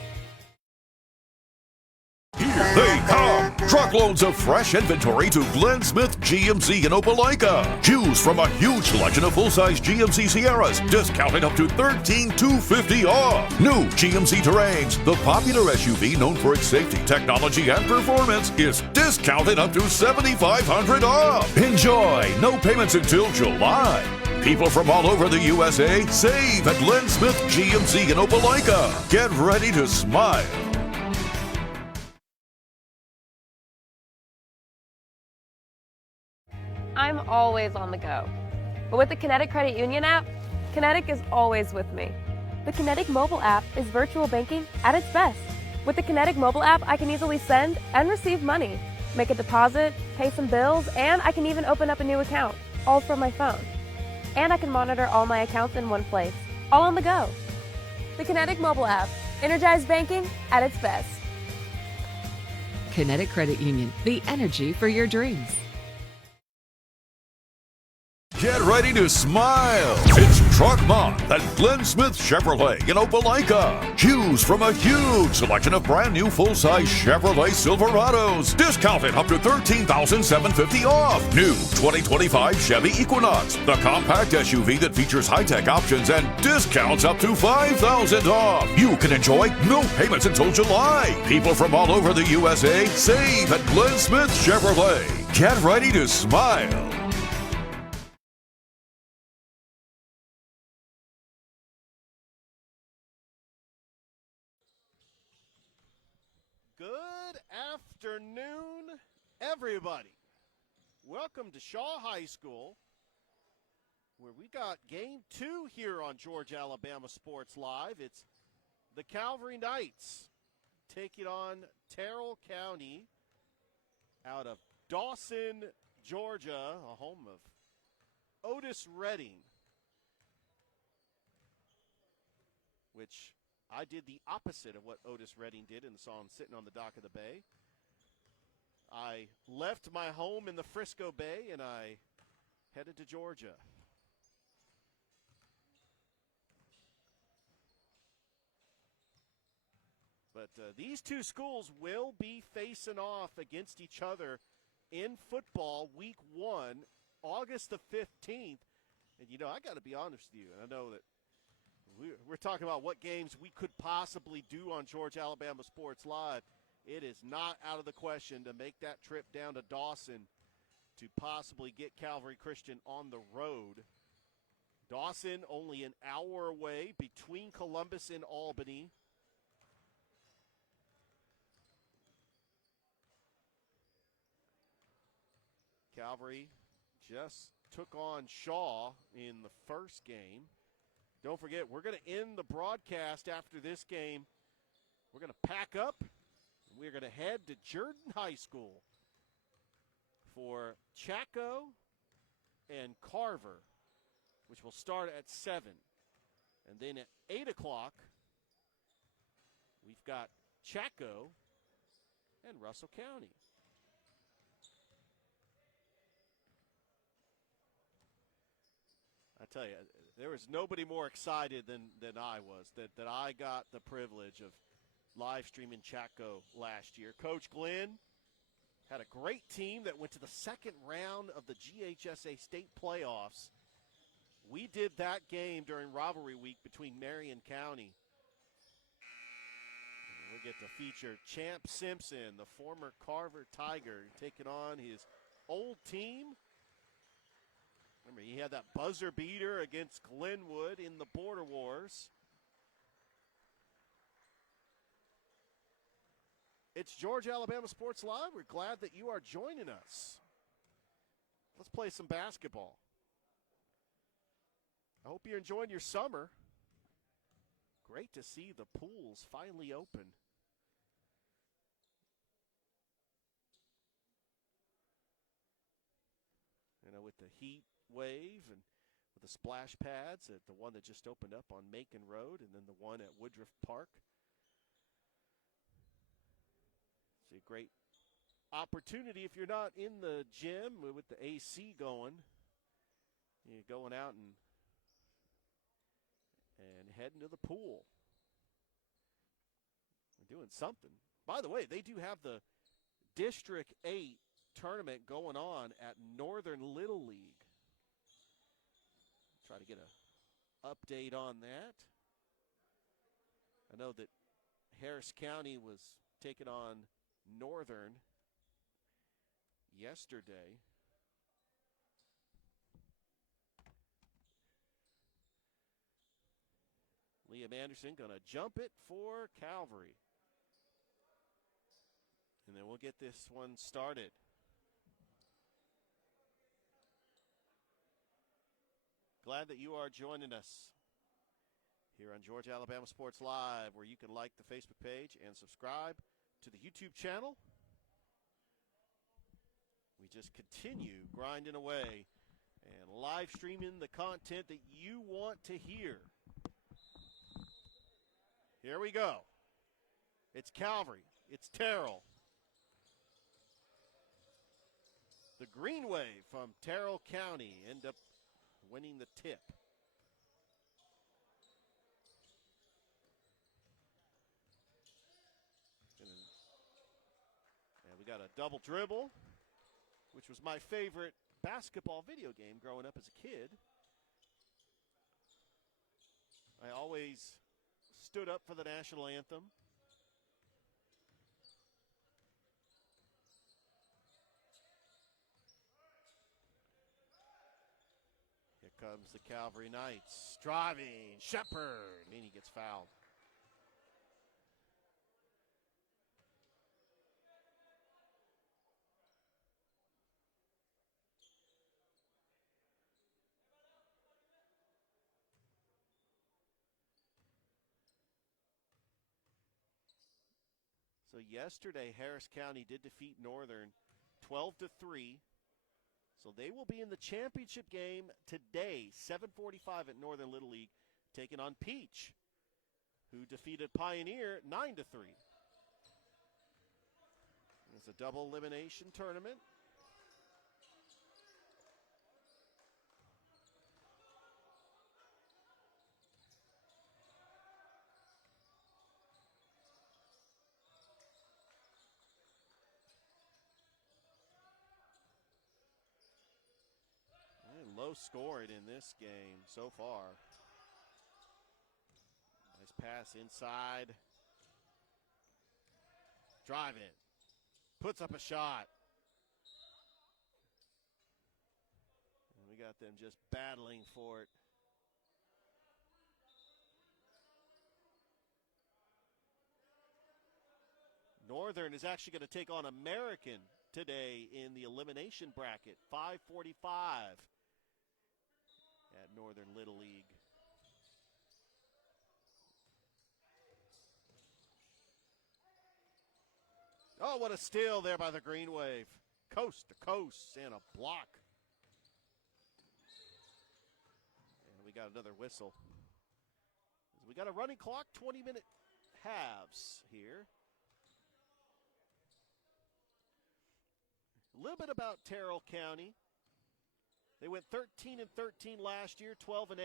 Here they come. Truckloads of fresh inventory to Glenn Smith GMC in Opelika. Choose from a huge selection of full-size GMC Sierras, discounted up to $13,250 off. New GMC Terrains, the popular SUV known for its safety, technology, and performance, is discounted up to $7,500 off. Enjoy. No payments until July. People from all over the USA save at Glenn Smith GMC in Opelika. Get ready to smile. I'm always on the go. But with the Kinetic Credit Union app, Kinetic is always with me. The Kinetic mobile app is virtual banking at its best. With the Kinetic mobile app, I can easily send and receive money, make a deposit, pay some bills, and I can even open up a new account, all from my phone. And I can monitor all my accounts in one place, all on the go. The Kinetic mobile app, energized banking at its best. Kinetic Credit Union, the energy for your dreams. Get ready to smile. It's Truck Month at Glenn Smith Chevrolet in Opelika. Choose from a huge selection of brand new full-size Chevrolet Silverados, discounted up to $13,750 off. New 2025 Chevy Equinox, the compact SUV that features high-tech options and discounts up to $5,000 off. You can enjoy no payments until July. People from all over the USA save at Glenn Smith Chevrolet. Get ready to smile. Good afternoon, everybody. Welcome to Shaw High School, where we got game 2 here on Georgia Alabama Sports Live. It's the Calvary Knights taking on Terrell County out of Dawson, Georgia, a home of Otis Redding, which I did the opposite of what Otis Redding did in the song Sitting on the Dock of the Bay. I left my home in the Frisco Bay and I headed to Georgia. But these two schools will be facing off against each other in football week 1, August the 15th. And, you know, I got to be honest with you, and I know that we're talking about what games we could possibly do on Georgia Alabama Sports Live. It is not out of the question to make that trip down to Dawson to possibly get Calvary Christian on the road. Dawson only an hour away between Columbus and Albany. Calvary just took on Shaw in the first game. Don't forget, we're going to end the broadcast after this game. We're going to pack up, and we're going to head to Jordan High School for Chaco and Carver, which will start at 7. And then at 8 o'clock, we've got Chaco and Russell County. I tell you, there was nobody more excited than I was that I got the privilege of live streaming Chaco last year. Coach Glenn had a great team that went to the second round of the GHSA state playoffs. We did that game during rivalry week between Marion County. And we get to feature Champ Simpson, the former Carver Tiger, taking on his old team. Remember, he had that buzzer beater against Glenwood in the Border Wars. It's Georgia Alabama Sports Live. We're glad that you are joining us. Let's play some basketball. I hope you're enjoying your summer. Great to see the pools finally open. You know, with the heat wave and with the splash pads, the one that just opened up on Macon Road and then the one at Woodruff Park. It's a great opportunity if you're not in the gym with the AC going. You're going out and heading to the pool. We're doing something. By the way, they do have the District 8 tournament going on at Northern Little League. Try to get an update on that. I know that Harris County was taking on Northern yesterday. Liam Anderson going to jump it for Calvary. And then we'll get this one started. Glad that you are joining us here on Georgia Alabama Sports Live, where you can like the Facebook page and subscribe to the YouTube channel. We just continue grinding away and live streaming the content that you want to hear. Here we go. It's Calvary. It's Terrell. The Green Wave from Terrell County end up winning the tip. And we got a double dribble, which was my favorite basketball video game growing up as a kid. I always stood up for the national anthem. Here comes the Calvary Knights. Driving, Shepard, and he gets fouled. So yesterday, Harris County did defeat Northern 12-3. So they will be in the championship game today, 7:45 at Northern Little League, taking on Peach, who defeated Pioneer 9-3. It's a double elimination tournament. Low scoring in this game so far. Nice pass inside. Drive it. Puts up a shot. And we got them just battling for it. Northern is actually going to take on American today in the elimination bracket. 5:45. At Northern Little League. Oh, what a steal there by the Green Wave. Coast to coast and a block. And we got another whistle. We got a running clock, 20-minute halves here. A little bit about Terrell County. They went 13-13 last year, 12-8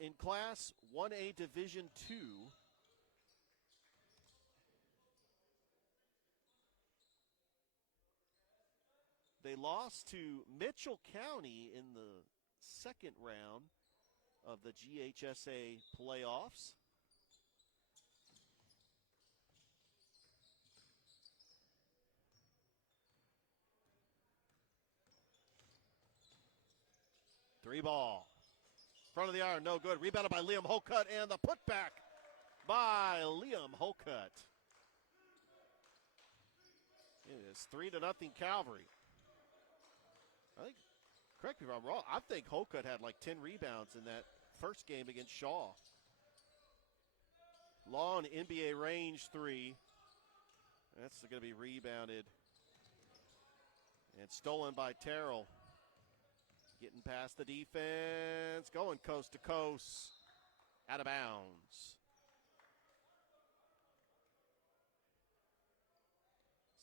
in Class 1A Division II. They lost to Mitchell County in the second round of the GHSA playoffs. Three ball. Front of the iron, no good. Rebounded by Liam Holcutt, and the putback by Liam Holcutt. It is 3-0 Calvary. I think, correct me if I'm wrong, I think Holcutt had like 10 rebounds in that first game against Shaw. Long NBA range three. That's going to be rebounded and stolen by Terrell. Getting past the defense, going coast to coast, out of bounds.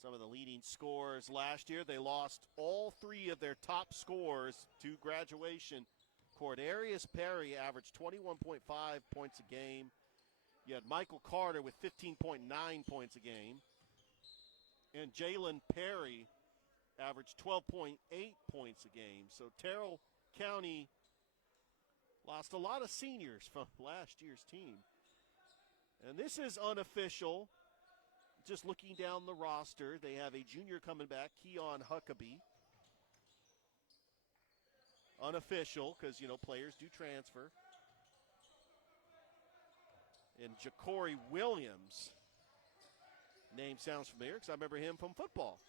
Some of the leading scorers last year, they lost all three of their top scorers to graduation. Cordarius Perry averaged 21.5 points a game. You had Michael Carter with 15.9 points a game. And Jalen Perry averaged 12.8 points a game. So Terrell County lost a lot of seniors from last year's team. And this is unofficial. Just looking down the roster, they have a junior coming back, Keon Huckabee. Unofficial, because, you know, players do transfer. And Ja'Cory Williams. Name sounds familiar because I remember him from football.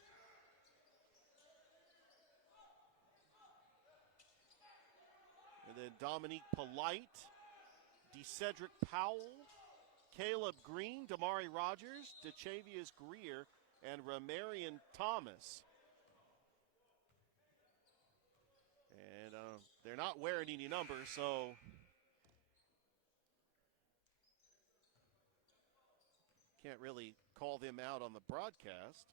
And then Dominique Polite, DeCedric Powell, Caleb Green, Damari Rogers, DeChavius Greer, and Ramarian Thomas. And they're not wearing any numbers, so can't really call them out on the broadcast.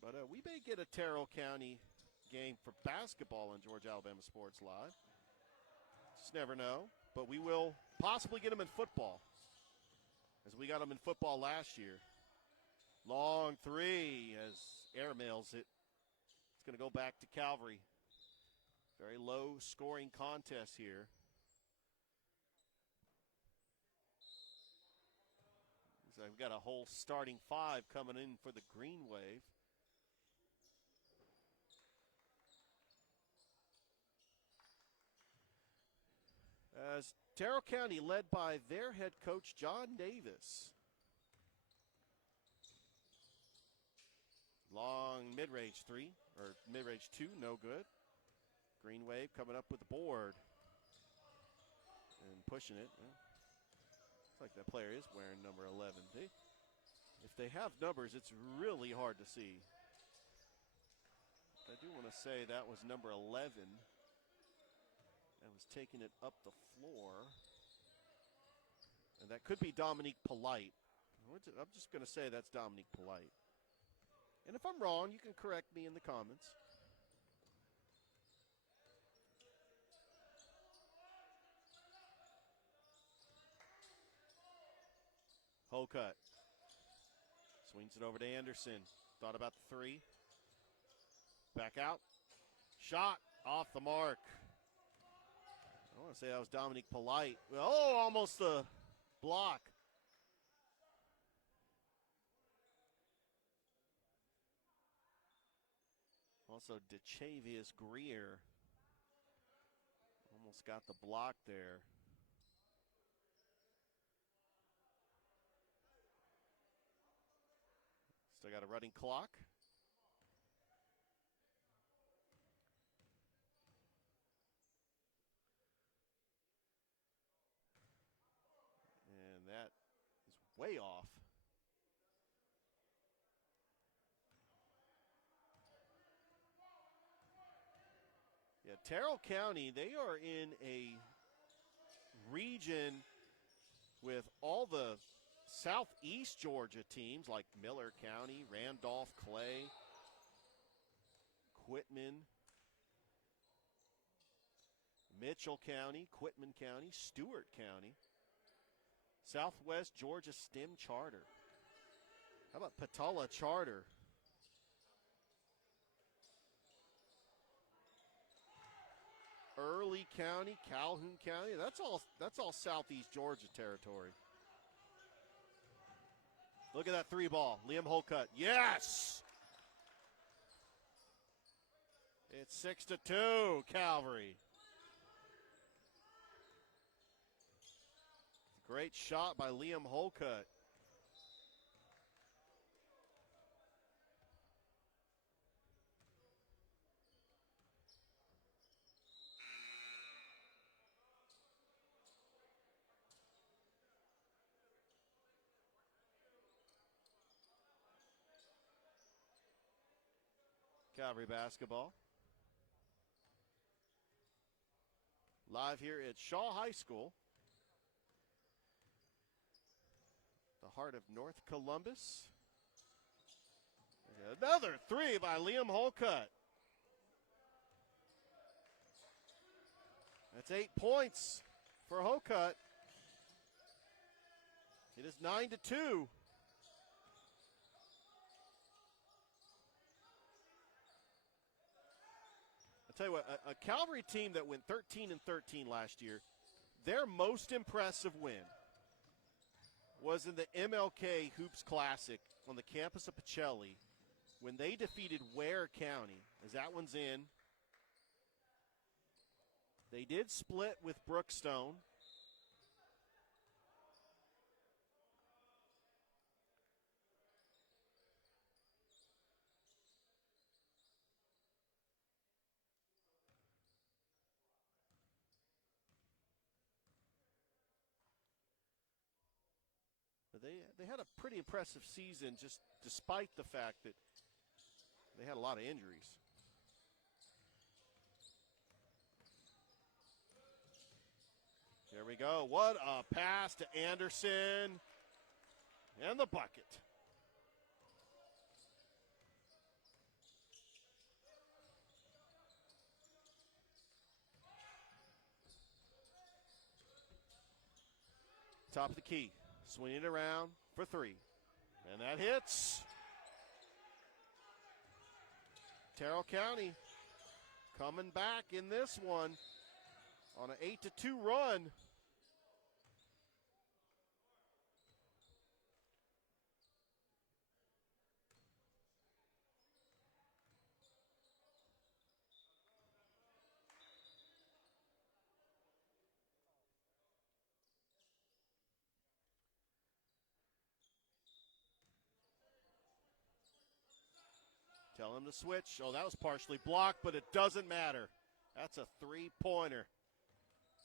But we may get a Terrell County game for basketball on Georgia Alabama Sports Live. Just never know. But we will possibly get them in football, as we got them in football last year. Long three as air mails it. It's going to go back to Calvary. Very low scoring contest here. So we've got a whole starting five coming in for the Green Wave. As Terrell County led by their head coach, John Davis. Long mid-range three, or mid-range two, no good. Green Wave coming up with the board and pushing it. Well, looks like that player is wearing number 11. If they have numbers, it's really hard to see. But I do want to say that was number 11. That was taking it up the floor. And that could be Dominique Polite. I'm just going to say that's Dominique Polite. And if I'm wrong, you can correct me in the comments. Holcutt swings it over to Anderson. Thought about the three. Back out. Shot off the mark. I want to say that was Dominique Polite. Oh, almost the block. Also, DeChavius Greer almost got the block there. Still got a running clock. And that is way off. Terrell County, they are in a region with all the southeast Georgia teams like Miller County, Randolph, Clay, Quitman, Mitchell County, Quitman County, Stewart County, Southwest Georgia STEM Charter. How about Patola Charter? Early County, Calhoun County. That's all southeast Georgia territory. Look at that three ball. Liam Holcutt. Yes! It's 6-2, Calvary. Great shot by Liam Holcutt. Calvary basketball. Live here at Shaw High School, the heart of North Columbus. Another three by Liam Holcutt. That's 8 points for Holcutt. It is 9-2. I'll tell you what, a Calvary team that went 13-13 last year, their most impressive win was in the MLK Hoops Classic on the campus of Pacelli when they defeated Ware County, as that one's in. They did split with Brookstone. But they had a pretty impressive season just despite the fact that they had a lot of injuries. Here we go. What a pass to Anderson. And the bucket. Top of the key. Swinging it around for three. And that hits. Terrell County coming back in this one on an 8-2 run. Tell him to switch. Oh, that was partially blocked, but it doesn't matter. That's a three-pointer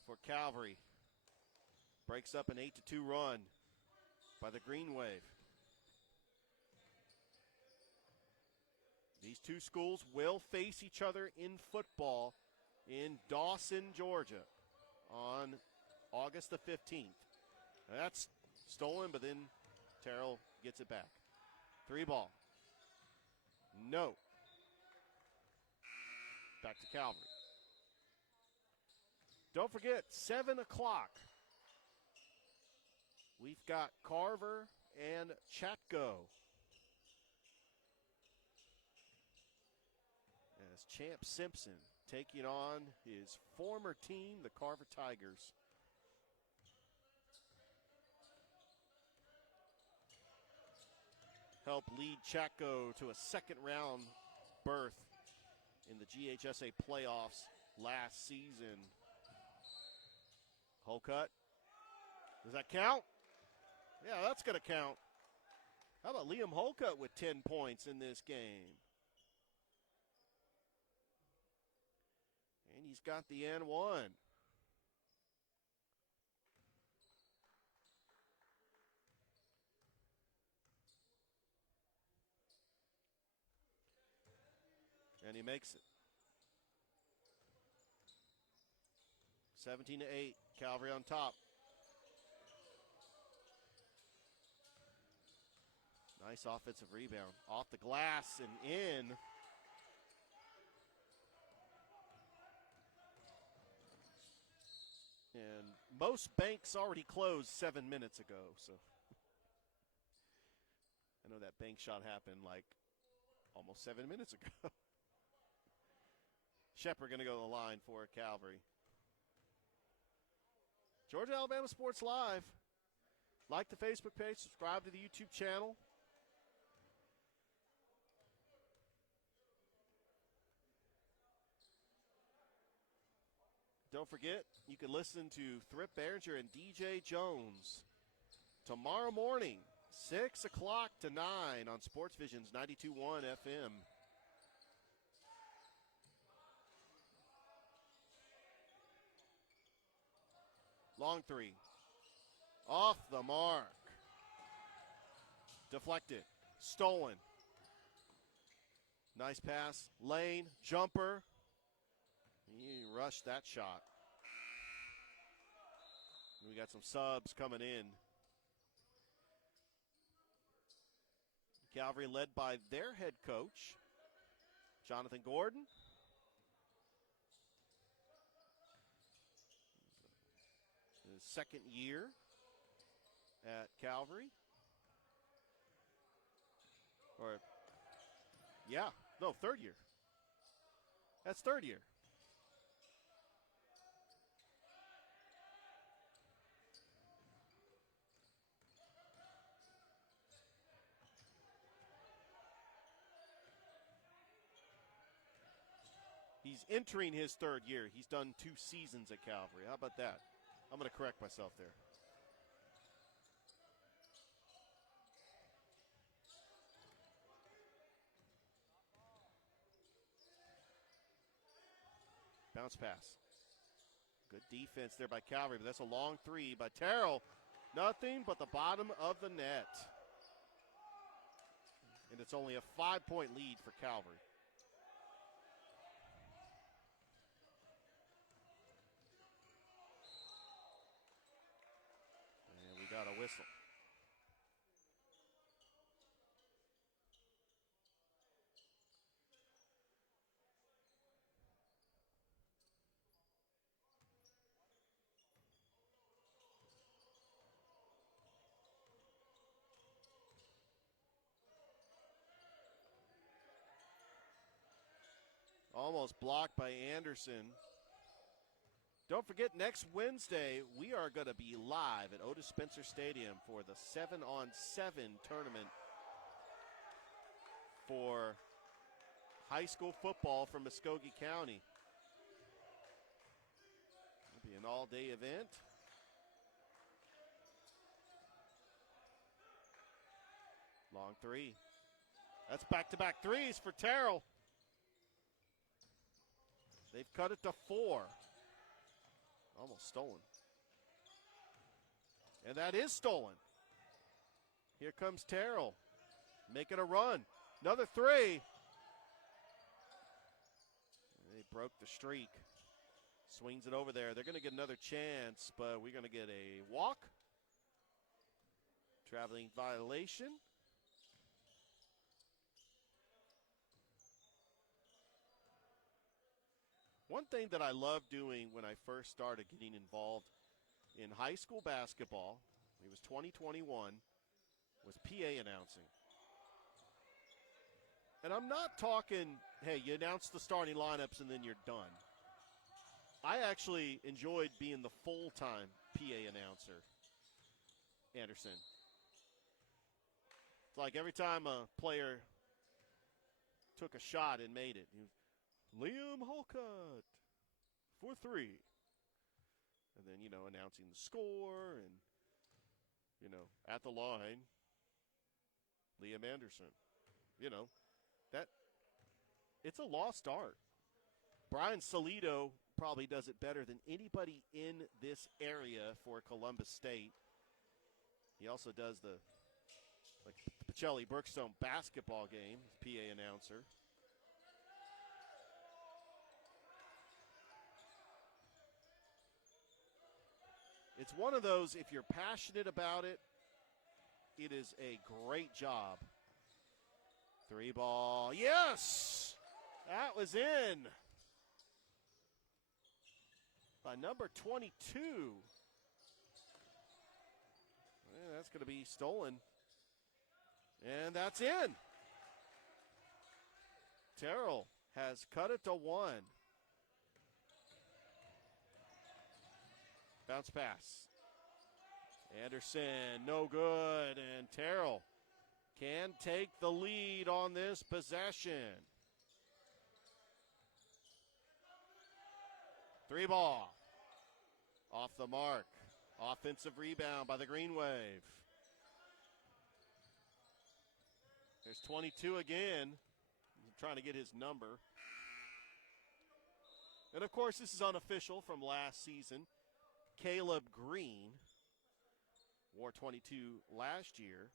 for Calvary. Breaks up an 8-2 run by the Green Wave. These two schools will face each other in football in Dawson, Georgia on August the 15th. That's stolen, but then Terrell gets it back. Three ball. No. Back to Calvary. Don't forget, 7 o'clock. We've got Carver and Chatko. As Champ Simpson taking on his former team, the Carver Tigers. Help lead Chatko to a second-round berth in the GHSA playoffs last season. Holcutt. Does that count? Yeah, that's going to count. How about Liam Holcutt with 10 points in this game? And he's got the N1. And he makes it. 17-8, Calvary on top. Nice offensive rebound. Off the glass and in. And most banks already closed 7 minutes ago, so I know that bank shot happened like almost 7 minutes ago. Shepard going to go to the line for Calvary. Georgia Alabama Sports Live. Like the Facebook page, subscribe to the YouTube channel. Don't forget, you can listen to Thrip Behringer and DJ Jones tomorrow morning, 6 o'clock to 9 on Sports Vision's 92.1 FM. Long three. Off the mark. Deflected. Stolen. Nice pass. Lane. Jumper. He rushed that shot. We got some subs coming in. Calvary led by their head coach, Jonathan Gordon. His second year at Calvary. Third year. That's third year. He's entering his third year. He's done 2 seasons at Calvary. How about that? I'm going to correct myself there. Bounce pass. Good defense there by Calvary, but that's a long three by Terrell. Nothing but the bottom of the net. And it's only a 5-point lead for Calvary. And we got a whistle. Almost blocked by Anderson. Don't forget, next Wednesday, we are going to be live at Otis Spencer Stadium for the 7-on-7 tournament for high school football from Muskogee County. It'll be an all-day event. Long three. That's back-to-back threes for Terrell. They've cut it to 4. Almost stolen. And that is stolen. Here comes Terrell. Making a run. Another three. They broke the streak. Swings it over there. They're going to get another chance, but we're going to get a walk. Traveling violation. One thing that I loved doing when I first started getting involved in high school basketball, it was 2021, was PA announcing. And I'm not talking, hey, you announce the starting lineups and then you're done. I actually enjoyed being the full-time PA announcer, Anderson. It's like every time a player took a shot and made it, he was, Liam Holcutt for 3. And then, announcing the score and, at the line, Liam Anderson. It's a lost art. Brian Salido probably does it better than anybody in this area for Columbus State. He also does the Pacelli-Brookstone basketball game, PA announcer. It's one of those, if you're passionate about it, it is a great job. 3 ball. Yes! That was in by number 22. And that's going to be stolen. And that's in. Terrell has cut it to 1. Bounce pass. Anderson, no good. And Terrell can take the lead on this possession. 3 ball. Off the mark. Offensive rebound by the Green Wave. There's 22 again. Trying to get his number. And, of course, this is unofficial from last season. Caleb Green wore 22 last year.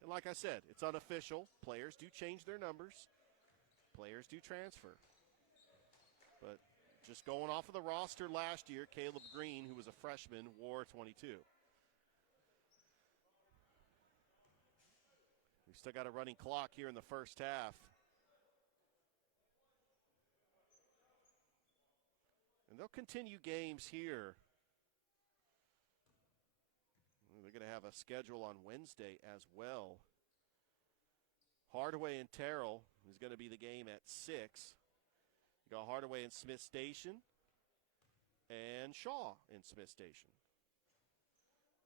And like I said, it's unofficial. Players do change their numbers. Players do transfer. But just going off of the roster last year, Caleb Green, who was a freshman, wore 22. We've still got a running clock here in the first half. And they'll continue games here. They're going to have a schedule on Wednesday as well. Hardaway and Terrell is going to be the game at 6. You got Hardaway and Smith Station and Shaw in Smith Station.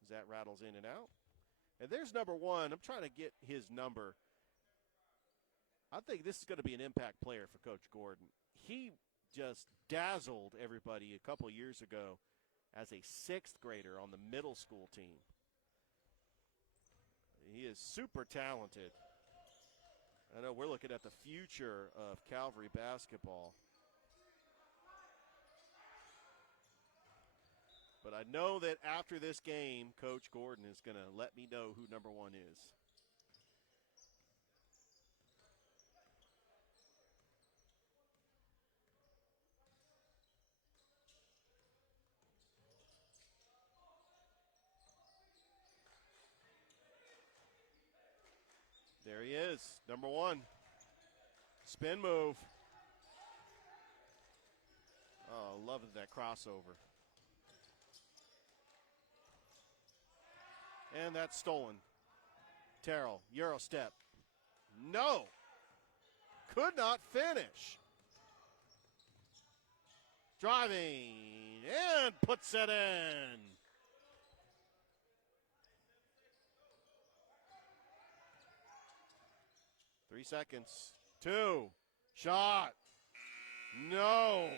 As that rattles in and out. And there's number 1. I'm trying to get his number. I think this is going to be an impact player for Coach Gordon. He just dazzled everybody a couple years ago as a 6th grader on the middle school team. He is super talented. I know we're looking at the future of Calvary basketball. But I know that after this game, Coach Gordon is going to let me know who number 1 is. There he is, number 1. Spin move. Oh, loving that crossover. And that's stolen. Terrell, Euro step. No. Could not finish. Driving and puts it in. Three seconds. 2. Shot. No.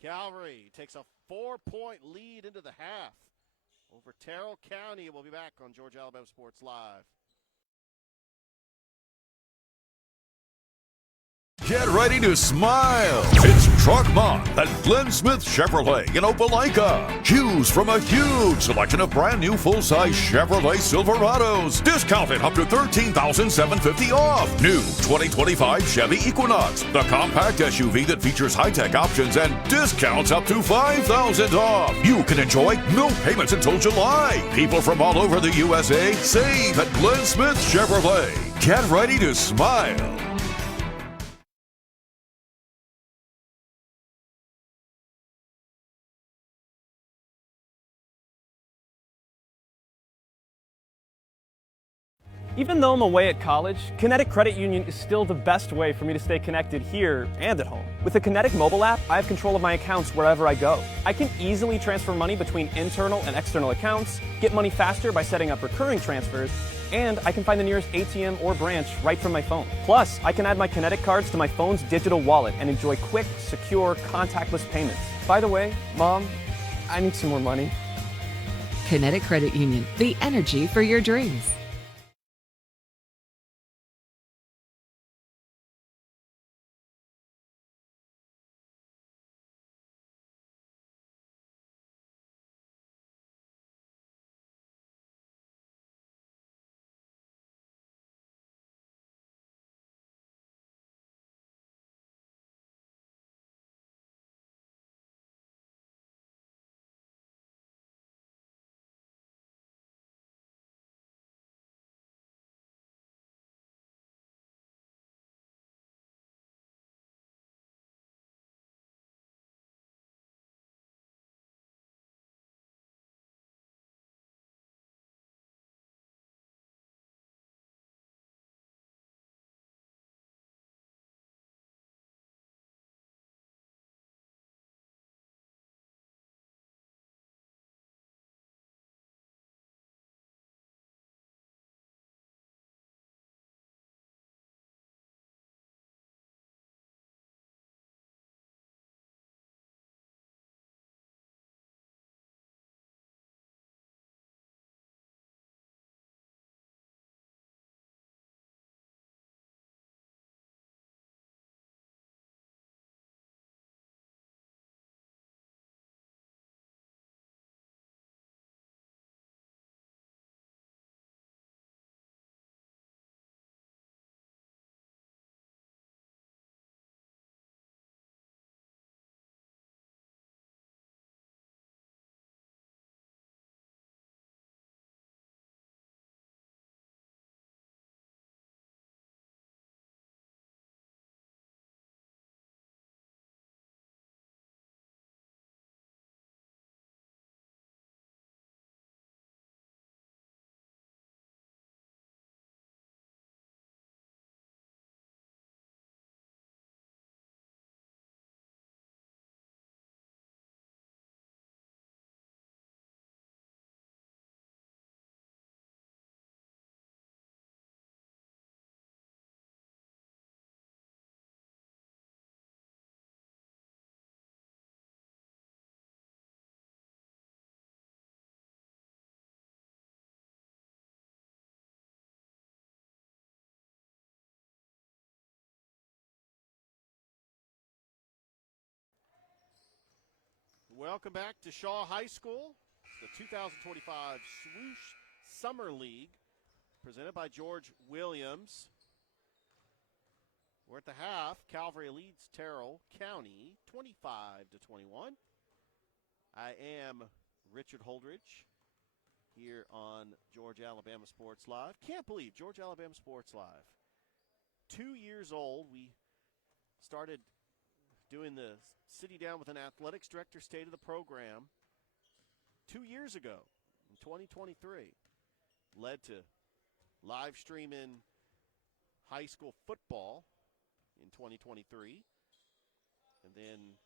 Calvary takes a 4-point lead into the half over Terrell County. We'll be back on Georgia Alabama Sports Live. Get ready to smile. It's Truck Month at Glenn Smith Chevrolet in Opelika. Choose from a huge selection of brand new full-size Chevrolet Silverados. Discounted up to $13,750 off. New 2025 Chevy Equinox, the compact SUV that features high-tech options and discounts up to $5,000 off. You can enjoy no payments until July. People from all over the USA save at Glenn Smith Chevrolet. Get ready to smile. Even though I'm away at college, Kinetic Credit Union is still the best way for me to stay connected here and at home. With the Kinetic mobile app, I have control of my accounts wherever I go. I can easily transfer money between internal and external accounts, get money faster by setting up recurring transfers, and I can find the nearest ATM or branch right from my phone. Plus, I can add my Kinetic cards to my phone's digital wallet and enjoy quick, secure, contactless payments. By the way, Mom, I need some more money. Kinetic Credit Union, the energy for your dreams. Welcome back to Shaw High School. It's the 2025 Swoosh Summer League, presented by George Williams. We're at the half. Calvary leads Terrell County 25-21. I am Richard Holdridge here on George Alabama Sports Live. Can't believe George Alabama Sports Live. 2 years old. We started doing the Sitting Down with an Athletics Director State of the Program 2 years ago in 2023. Led to live streaming high school football in 2023. And then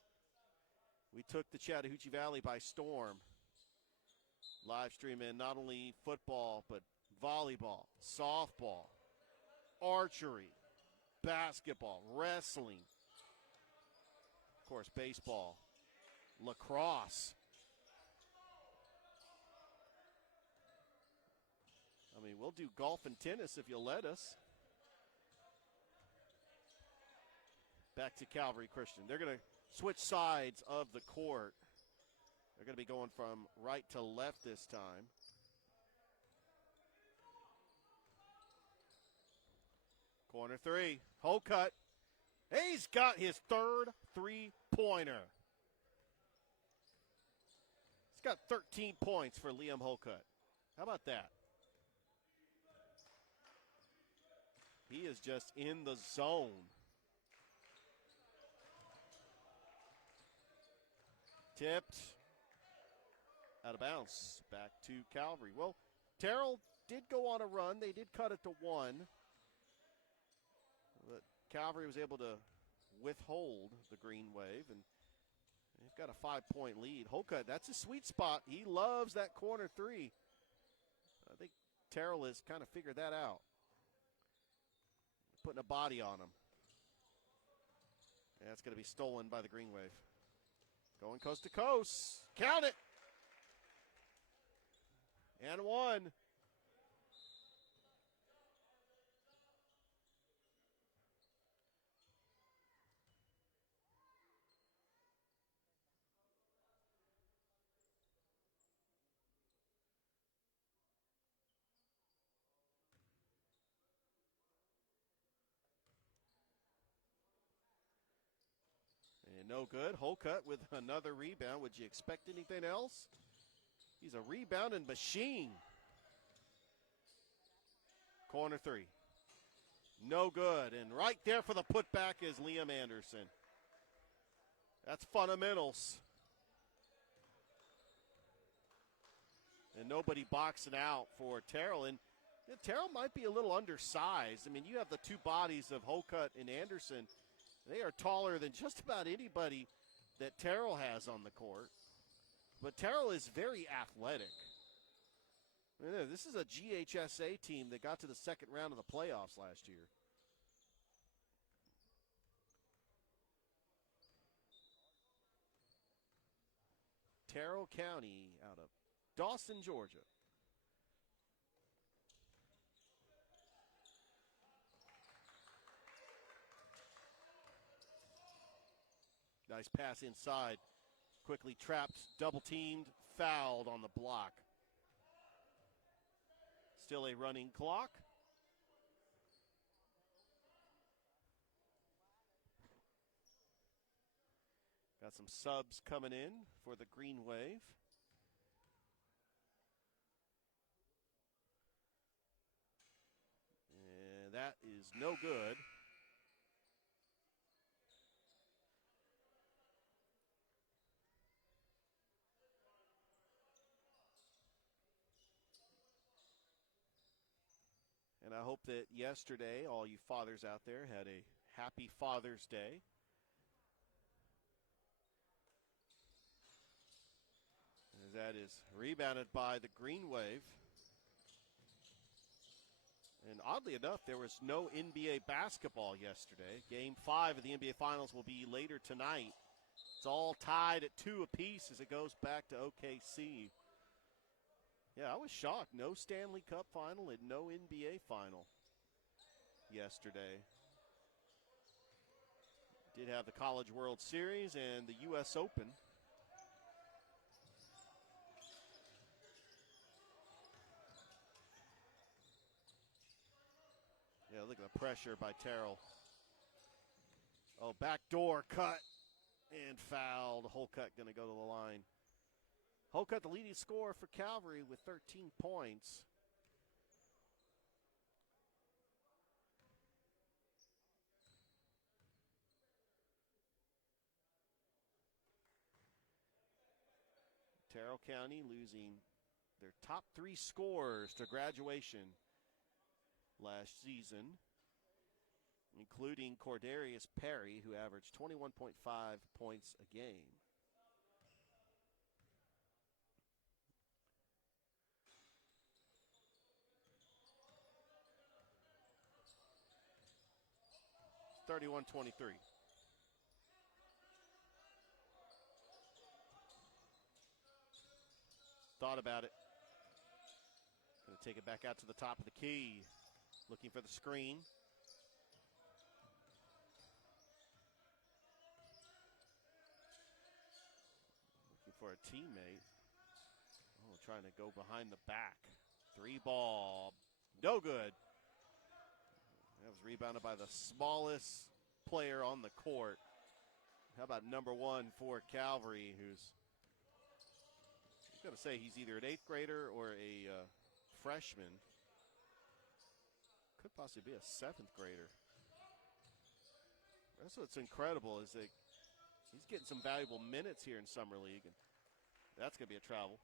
we took the Chattahoochee Valley by storm. Live streaming not only football, but volleyball, softball, archery, basketball, wrestling, of course, baseball, lacrosse. I mean, we'll do golf and tennis if you'll let us. Back to Calvary Christian. They're going to switch sides of the court. They're going to be going from right to left this time. Corner three. Holcutt. He's got his third three-pointer. He's got 13 points for Liam Holcutt. How about that? He is just in the zone. Tipped. Out of bounds. Back to Calvary. Well, Terrell did go on a run. They did cut it to 1. But Calvary was able to withhold the green wave, and they've got a 5-point lead. Holcutt, that's a sweet spot. He loves that corner three. I think Terrell has kind of figured that out. Putting a body on him. And that's going to be stolen by the green wave. Going coast to coast. Count it. And 1. And no good. Holcutt with another rebound. Would you expect anything else? He's a rebounding machine. Corner three. No good. And right there for the putback is Liam Anderson. That's fundamentals. And nobody boxing out for Terrell. And Terrell might be a little undersized. I mean, you have the two bodies of Holcutt and Anderson. They are taller than just about anybody that Terrell has on the court. But Terrell is very athletic. This is a GHSA team that got to the second round of the playoffs last year. Terrell County out of Dawson, Georgia. Nice pass inside. Quickly trapped, double-teamed, fouled on the block. Still a running clock. Got some subs coming in for the Green Wave. And that is no good. And I hope that yesterday, all you fathers out there had a happy Father's Day. As that is rebounded by the Green Wave. And oddly enough, there was no NBA basketball yesterday. Game 5 of the NBA Finals will be later tonight. It's all tied at 2 apiece as it goes back to OKC. Yeah, I was shocked. No Stanley Cup final and no NBA final yesterday. Did have the College World Series and the U.S. Open. look at the pressure by Terrell. Oh, backdoor cut and fouled. Holcutt going to go to the line. Holcutt, the leading scorer for Calvary with 13 points. Terrell County losing their top 3 scorers to graduation last season, including Cordarius Perry, who averaged 21.5 points a game. It's 31-23. Thought about it. Going to take it back out to the top of the key. Looking for the screen. Looking for a teammate. Oh, trying to go behind the back. 3 ball. No good. That was rebounded by the smallest player on the court. How about number 1 for Calvary, who's going to say he's either an 8th grader or a freshman. Could possibly be a 7th grader. That's what's incredible is that he's getting some valuable minutes here in Summer League, and that's going to be a travel.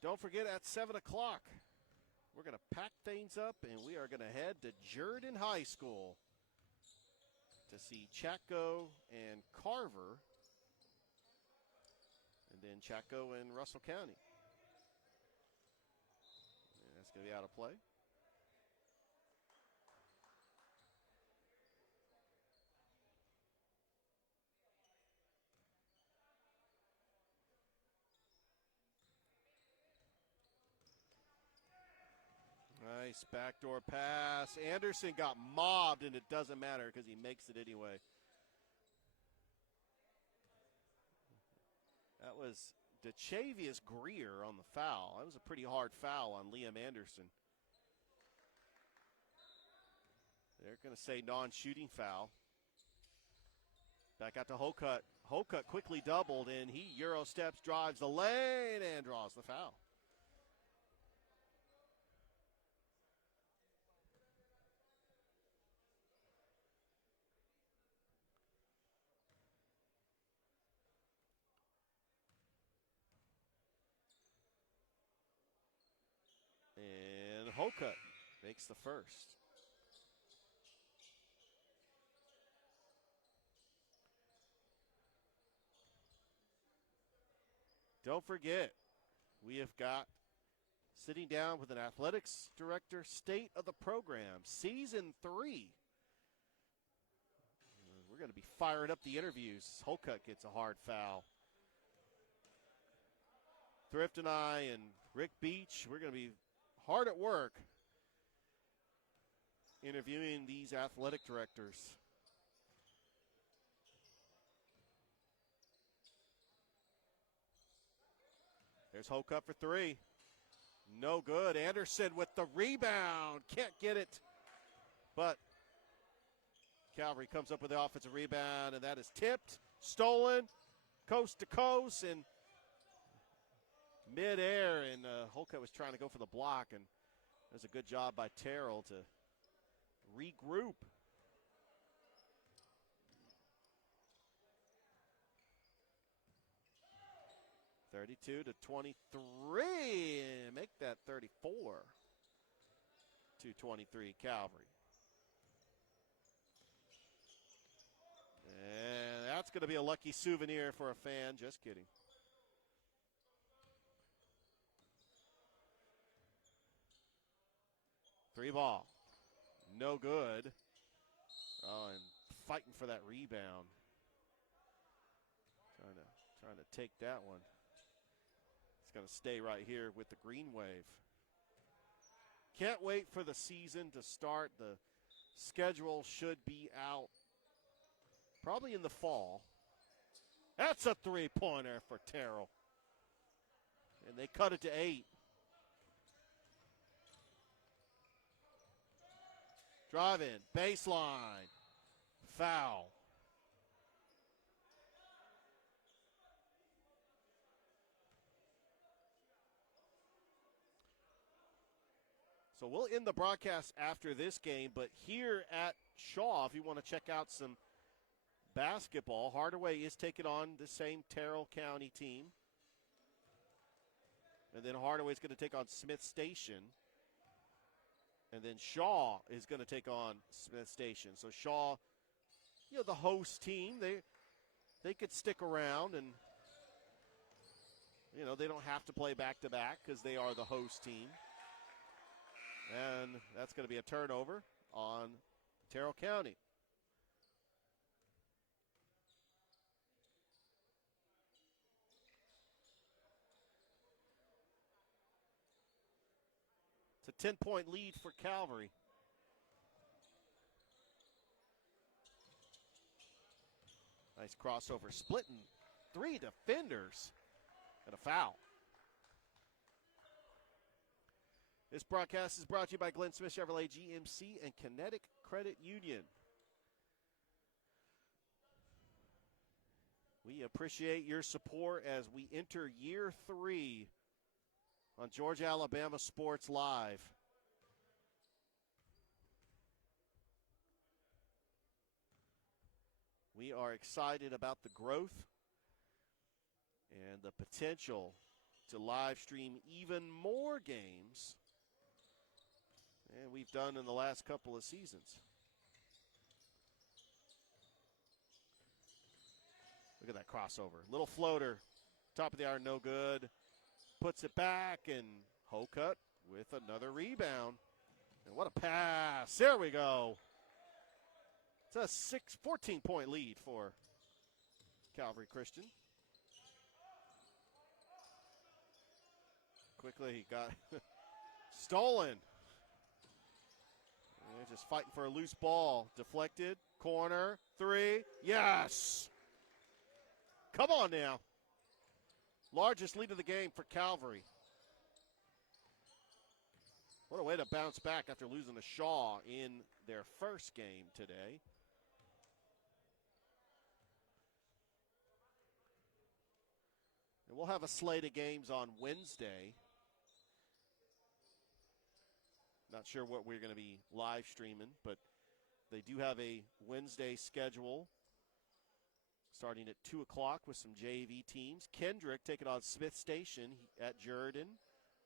Don't forget, at 7 o'clock, we're going to pack things up, and we are going to head to Jordan High School to see Chaco and Carver, and then Chaco and Russell County. And that's going to be out of play. Nice backdoor pass. Anderson got mobbed, and it doesn't matter because he makes it anyway. That was DeChavius Greer on the foul. That was a pretty hard foul on Liam Anderson. They're going to say non-shooting foul. Back out to Holcutt. Holcutt quickly doubled, and he Euro steps, drives the lane, and draws the foul. And Holcutt makes the first. Don't forget, we have got sitting down with an athletics director, state of the program, season 3. We're going to be firing up the interviews. Holcutt gets a hard foul. Thrift and I and Rick Beach, we're going to be hard at work interviewing these athletic directors. There's Holcutt for 3. No good. Anderson with the rebound. Can't get it. But Calvary comes up with the offensive rebound, and that is tipped, stolen, coast to coast, and midair. And Holcutt was trying to go for the block, and it was a good job by Terrell to regroup. (32-23), and make that 34 to 23 Calvary. And that's going to be a lucky souvenir for a fan. Just kidding. Three ball. No good. Oh, and fighting for that rebound. Trying to take that one. It's going to stay right here with the green wave. Can't wait for the season to start. The schedule should be out probably in the fall. That's a three-pointer for Terrell. And they cut it to 8. Drive in, baseline, foul. So we'll end the broadcast after this game, but here at Shaw, if you want to check out some basketball, Hardaway is taking on the same Terrell County team. And then Hardaway's going to take on Smith Station. And then Shaw is going to take on Smith Station. So Shaw, the host team, they could stick around and, they don't have to play back-to-back because they are the host team. And that's going to be a turnover on Terrell County. It's a 10-point lead for Calvary. Nice crossover, splitting 3 defenders and a foul. This broadcast is brought to you by Glenn Smith Chevrolet GMC and Kinetic Credit Union. We appreciate your support as we enter year 3 on Georgia Alabama Sports Live. We are excited about the growth and the potential to live stream even more games than we've done in the last couple of seasons. Look at that crossover. Little floater, top of the iron, no good. Puts it back, and Hokut with another rebound. And what a pass. There we go. It's a 14-point lead for Calvary Christian. Quickly, he got stolen. And just fighting for a loose ball. Deflected. Corner. 3. Yes! Come on now. Largest lead of the game for Calvary. What a way to bounce back after losing to Shaw in their first game today. And we'll have a slate of games on Wednesday. Not sure what we're going to be live streaming, but they do have a Wednesday schedule starting at 2 o'clock with some JV teams. Kendrick taking on Smith Station at Jordan.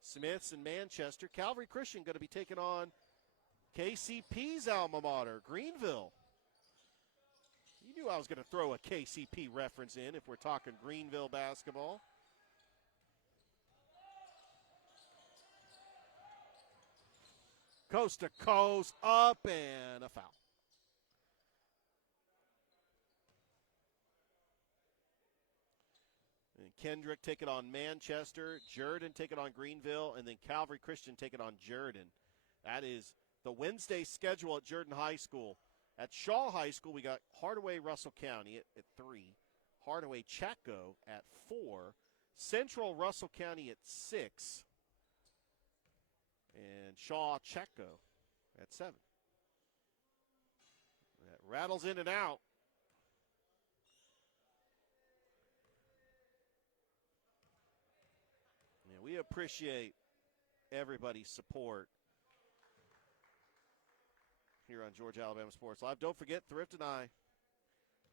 Smith's in Manchester. Calvary Christian going to be taking on KCP's alma mater, Greenville. You knew I was going to throw a KCP reference in if we're talking Greenville basketball. Coast to coast, up, and a foul. And Kendrick taking on Manchester, Jordan taking on Greenville, and then Calvary Christian taking on Jordan. That is the Wednesday schedule at Jordan High School. At Shaw High School, we got Hardaway Russell County at 3, Hardaway Chaco at 4, Central Russell County at 6, and Shaw Chaco at 7. That rattles in and out. Yeah, we appreciate everybody's support here on Georgia Alabama Sports Live. Don't forget, Thrift and I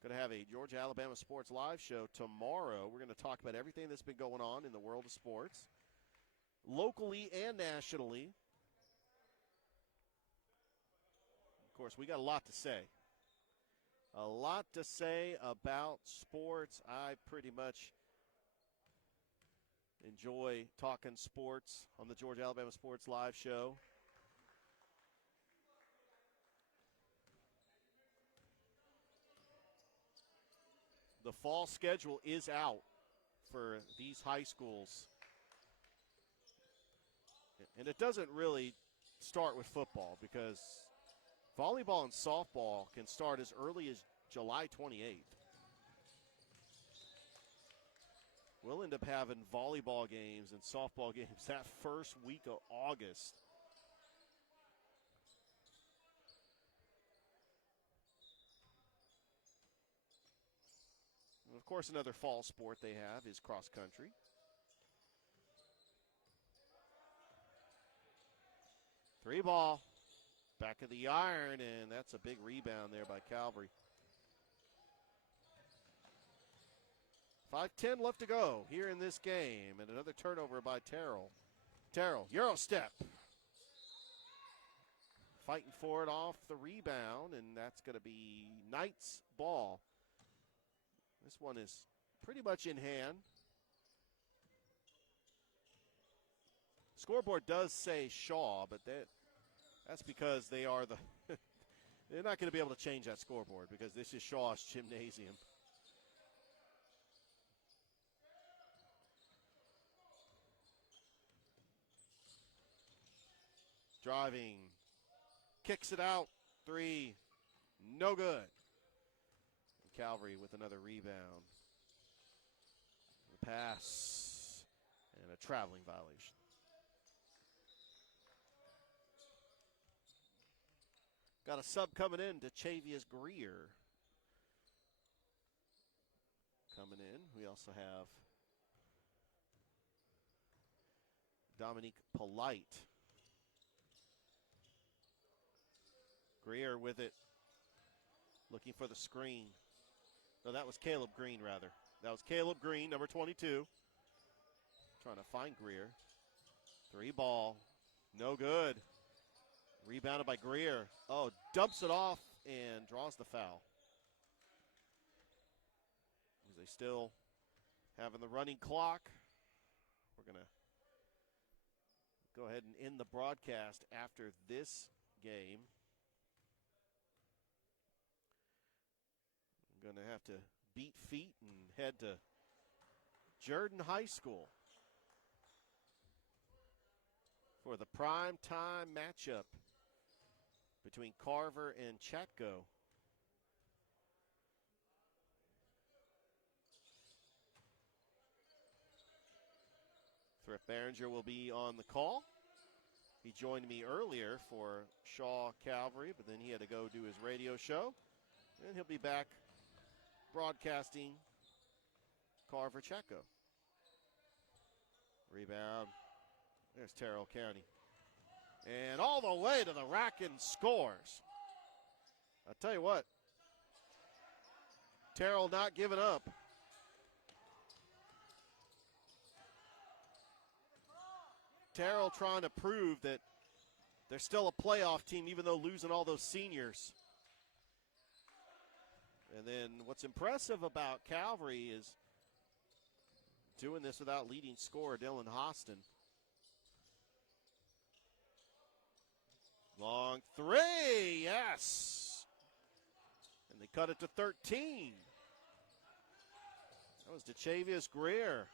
going to have a Georgia Alabama Sports Live show tomorrow. We're going to talk about everything that's been going on in the world of sports, locally and nationally. Of course, we got a lot to say. A lot to say about sports. I pretty much enjoy talking sports on the Georgia Alabama Sports Live show. The fall schedule is out for these high schools. And it doesn't really start with football because volleyball and softball can start as early as July 28th. We'll end up having volleyball games and softball games that first week of August. And of course, another fall sport they have is cross country. Three ball, back of the iron, and that's a big rebound there by Calvary. 5:10 left to go here in this game, and another turnover by Terrell. Terrell, Euro step. Fighting for it off the rebound, and that's going to be Knight's ball. This one is pretty much in hand. Scoreboard does say Shaw, but that's because they are the they're not going to be able to change that scoreboard because this is Shaw's gymnasium. Driving, kicks it out, three, no good. Calvary with another rebound. The pass, and a traveling violation. Got a sub coming in, Chavius Greer. Coming in. We also have Dominique Polite. Greer with it, looking for the screen. No, that was Caleb Green, rather. That was Caleb Green, number 22. Trying to find Greer. Three ball, no good. Rebounded by Greer. Oh, dumps it off and draws the foul. As they still having the running clock. We're going to go ahead and end the broadcast after this game. I'm going to have to beat feet and head to Jordan High School for the prime time matchup between Carver and Chatco. Thrift Behringer will be on the call. He joined me earlier for Shaw Calvary, but then he had to go do his radio show. And he'll be back broadcasting Carver Chatco. Rebound. There's Terrell County. And all the way to the rack and scores. I tell you what, Terrell not giving up. Terrell trying to prove that they're still a playoff team even though losing all those seniors. And then what's impressive about Calvary is doing this without leading scorer Dylan Hostin. Long three, yes. And they cut it to 13. That was DeChavius Greer.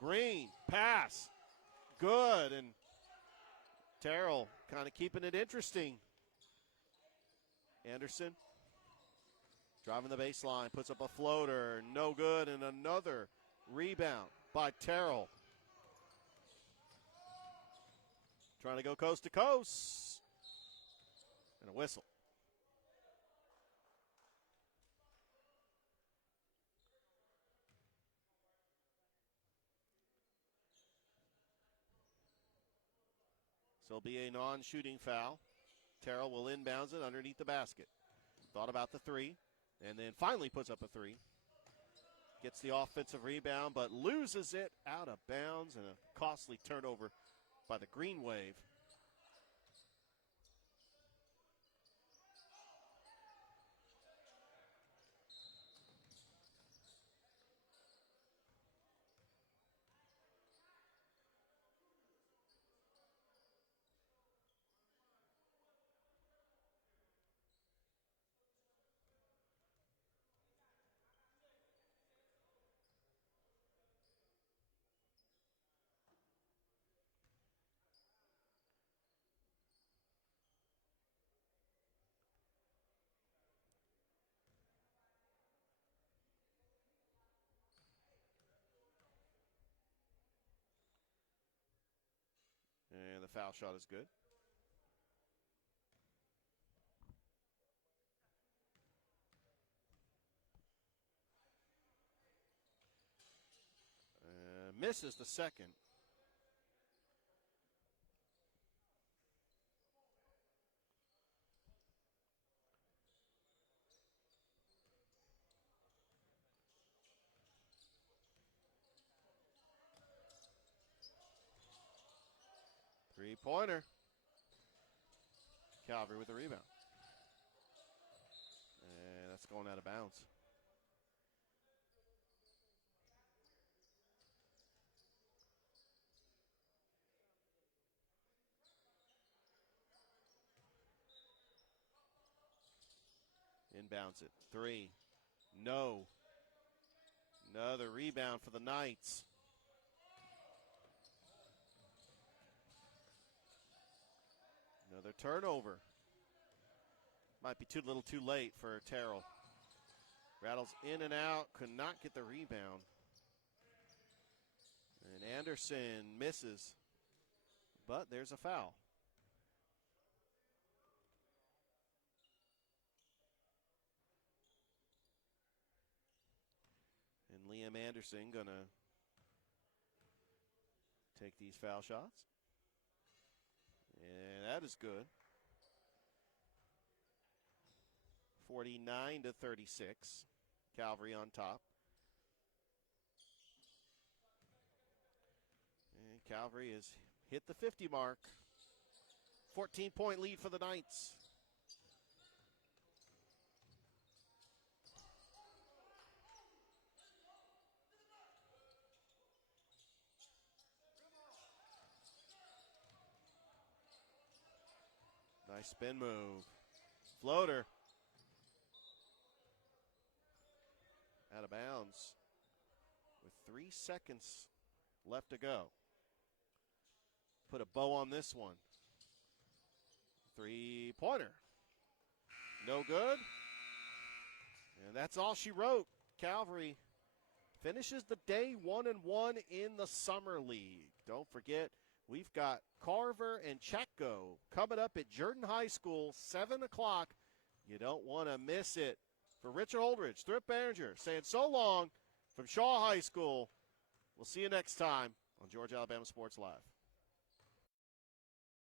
Green, pass, good. And Terrell kind of keeping it interesting. Anderson driving the baseline, puts up a floater, no good, and another rebound by Terrell. Trying to go coast to coast. And a whistle. So it'll be a non-shooting foul. Terrell will inbounds it underneath the basket. Thought about the three, and then finally puts up a three. Gets the offensive rebound, but loses it out of bounds, and a costly turnover by the Green Wave. foul shot is good. Misses the second. Three-pointer. Calvary with the rebound. And that's going out of bounds. Inbounds it. Three. No. Another rebound for the Knights. Another turnover. Might be too little too late for Terrell. Rattles in and out. Could not get the rebound. And Anderson misses. But there's a foul. And Liam Anderson going to take these foul shots. And that is good. 49-36. Calvary on top. And Calvary has hit the 50 mark. 14-point lead for the Knights. Nice spin move. Floater. Out of bounds with 3 seconds left to go. Put a bow on this one. Three-pointer. No good. And that's all she wrote. Calvary finishes the day 1-1 in the Summer League. Don't forget, we've got Carver and Chatko coming up at Jordan High School, 7 o'clock. You don't want to miss it. For Richard Holdridge, Thrip Behringer saying so long from Shaw High School. We'll see you next time on Georgia Alabama Sports Live.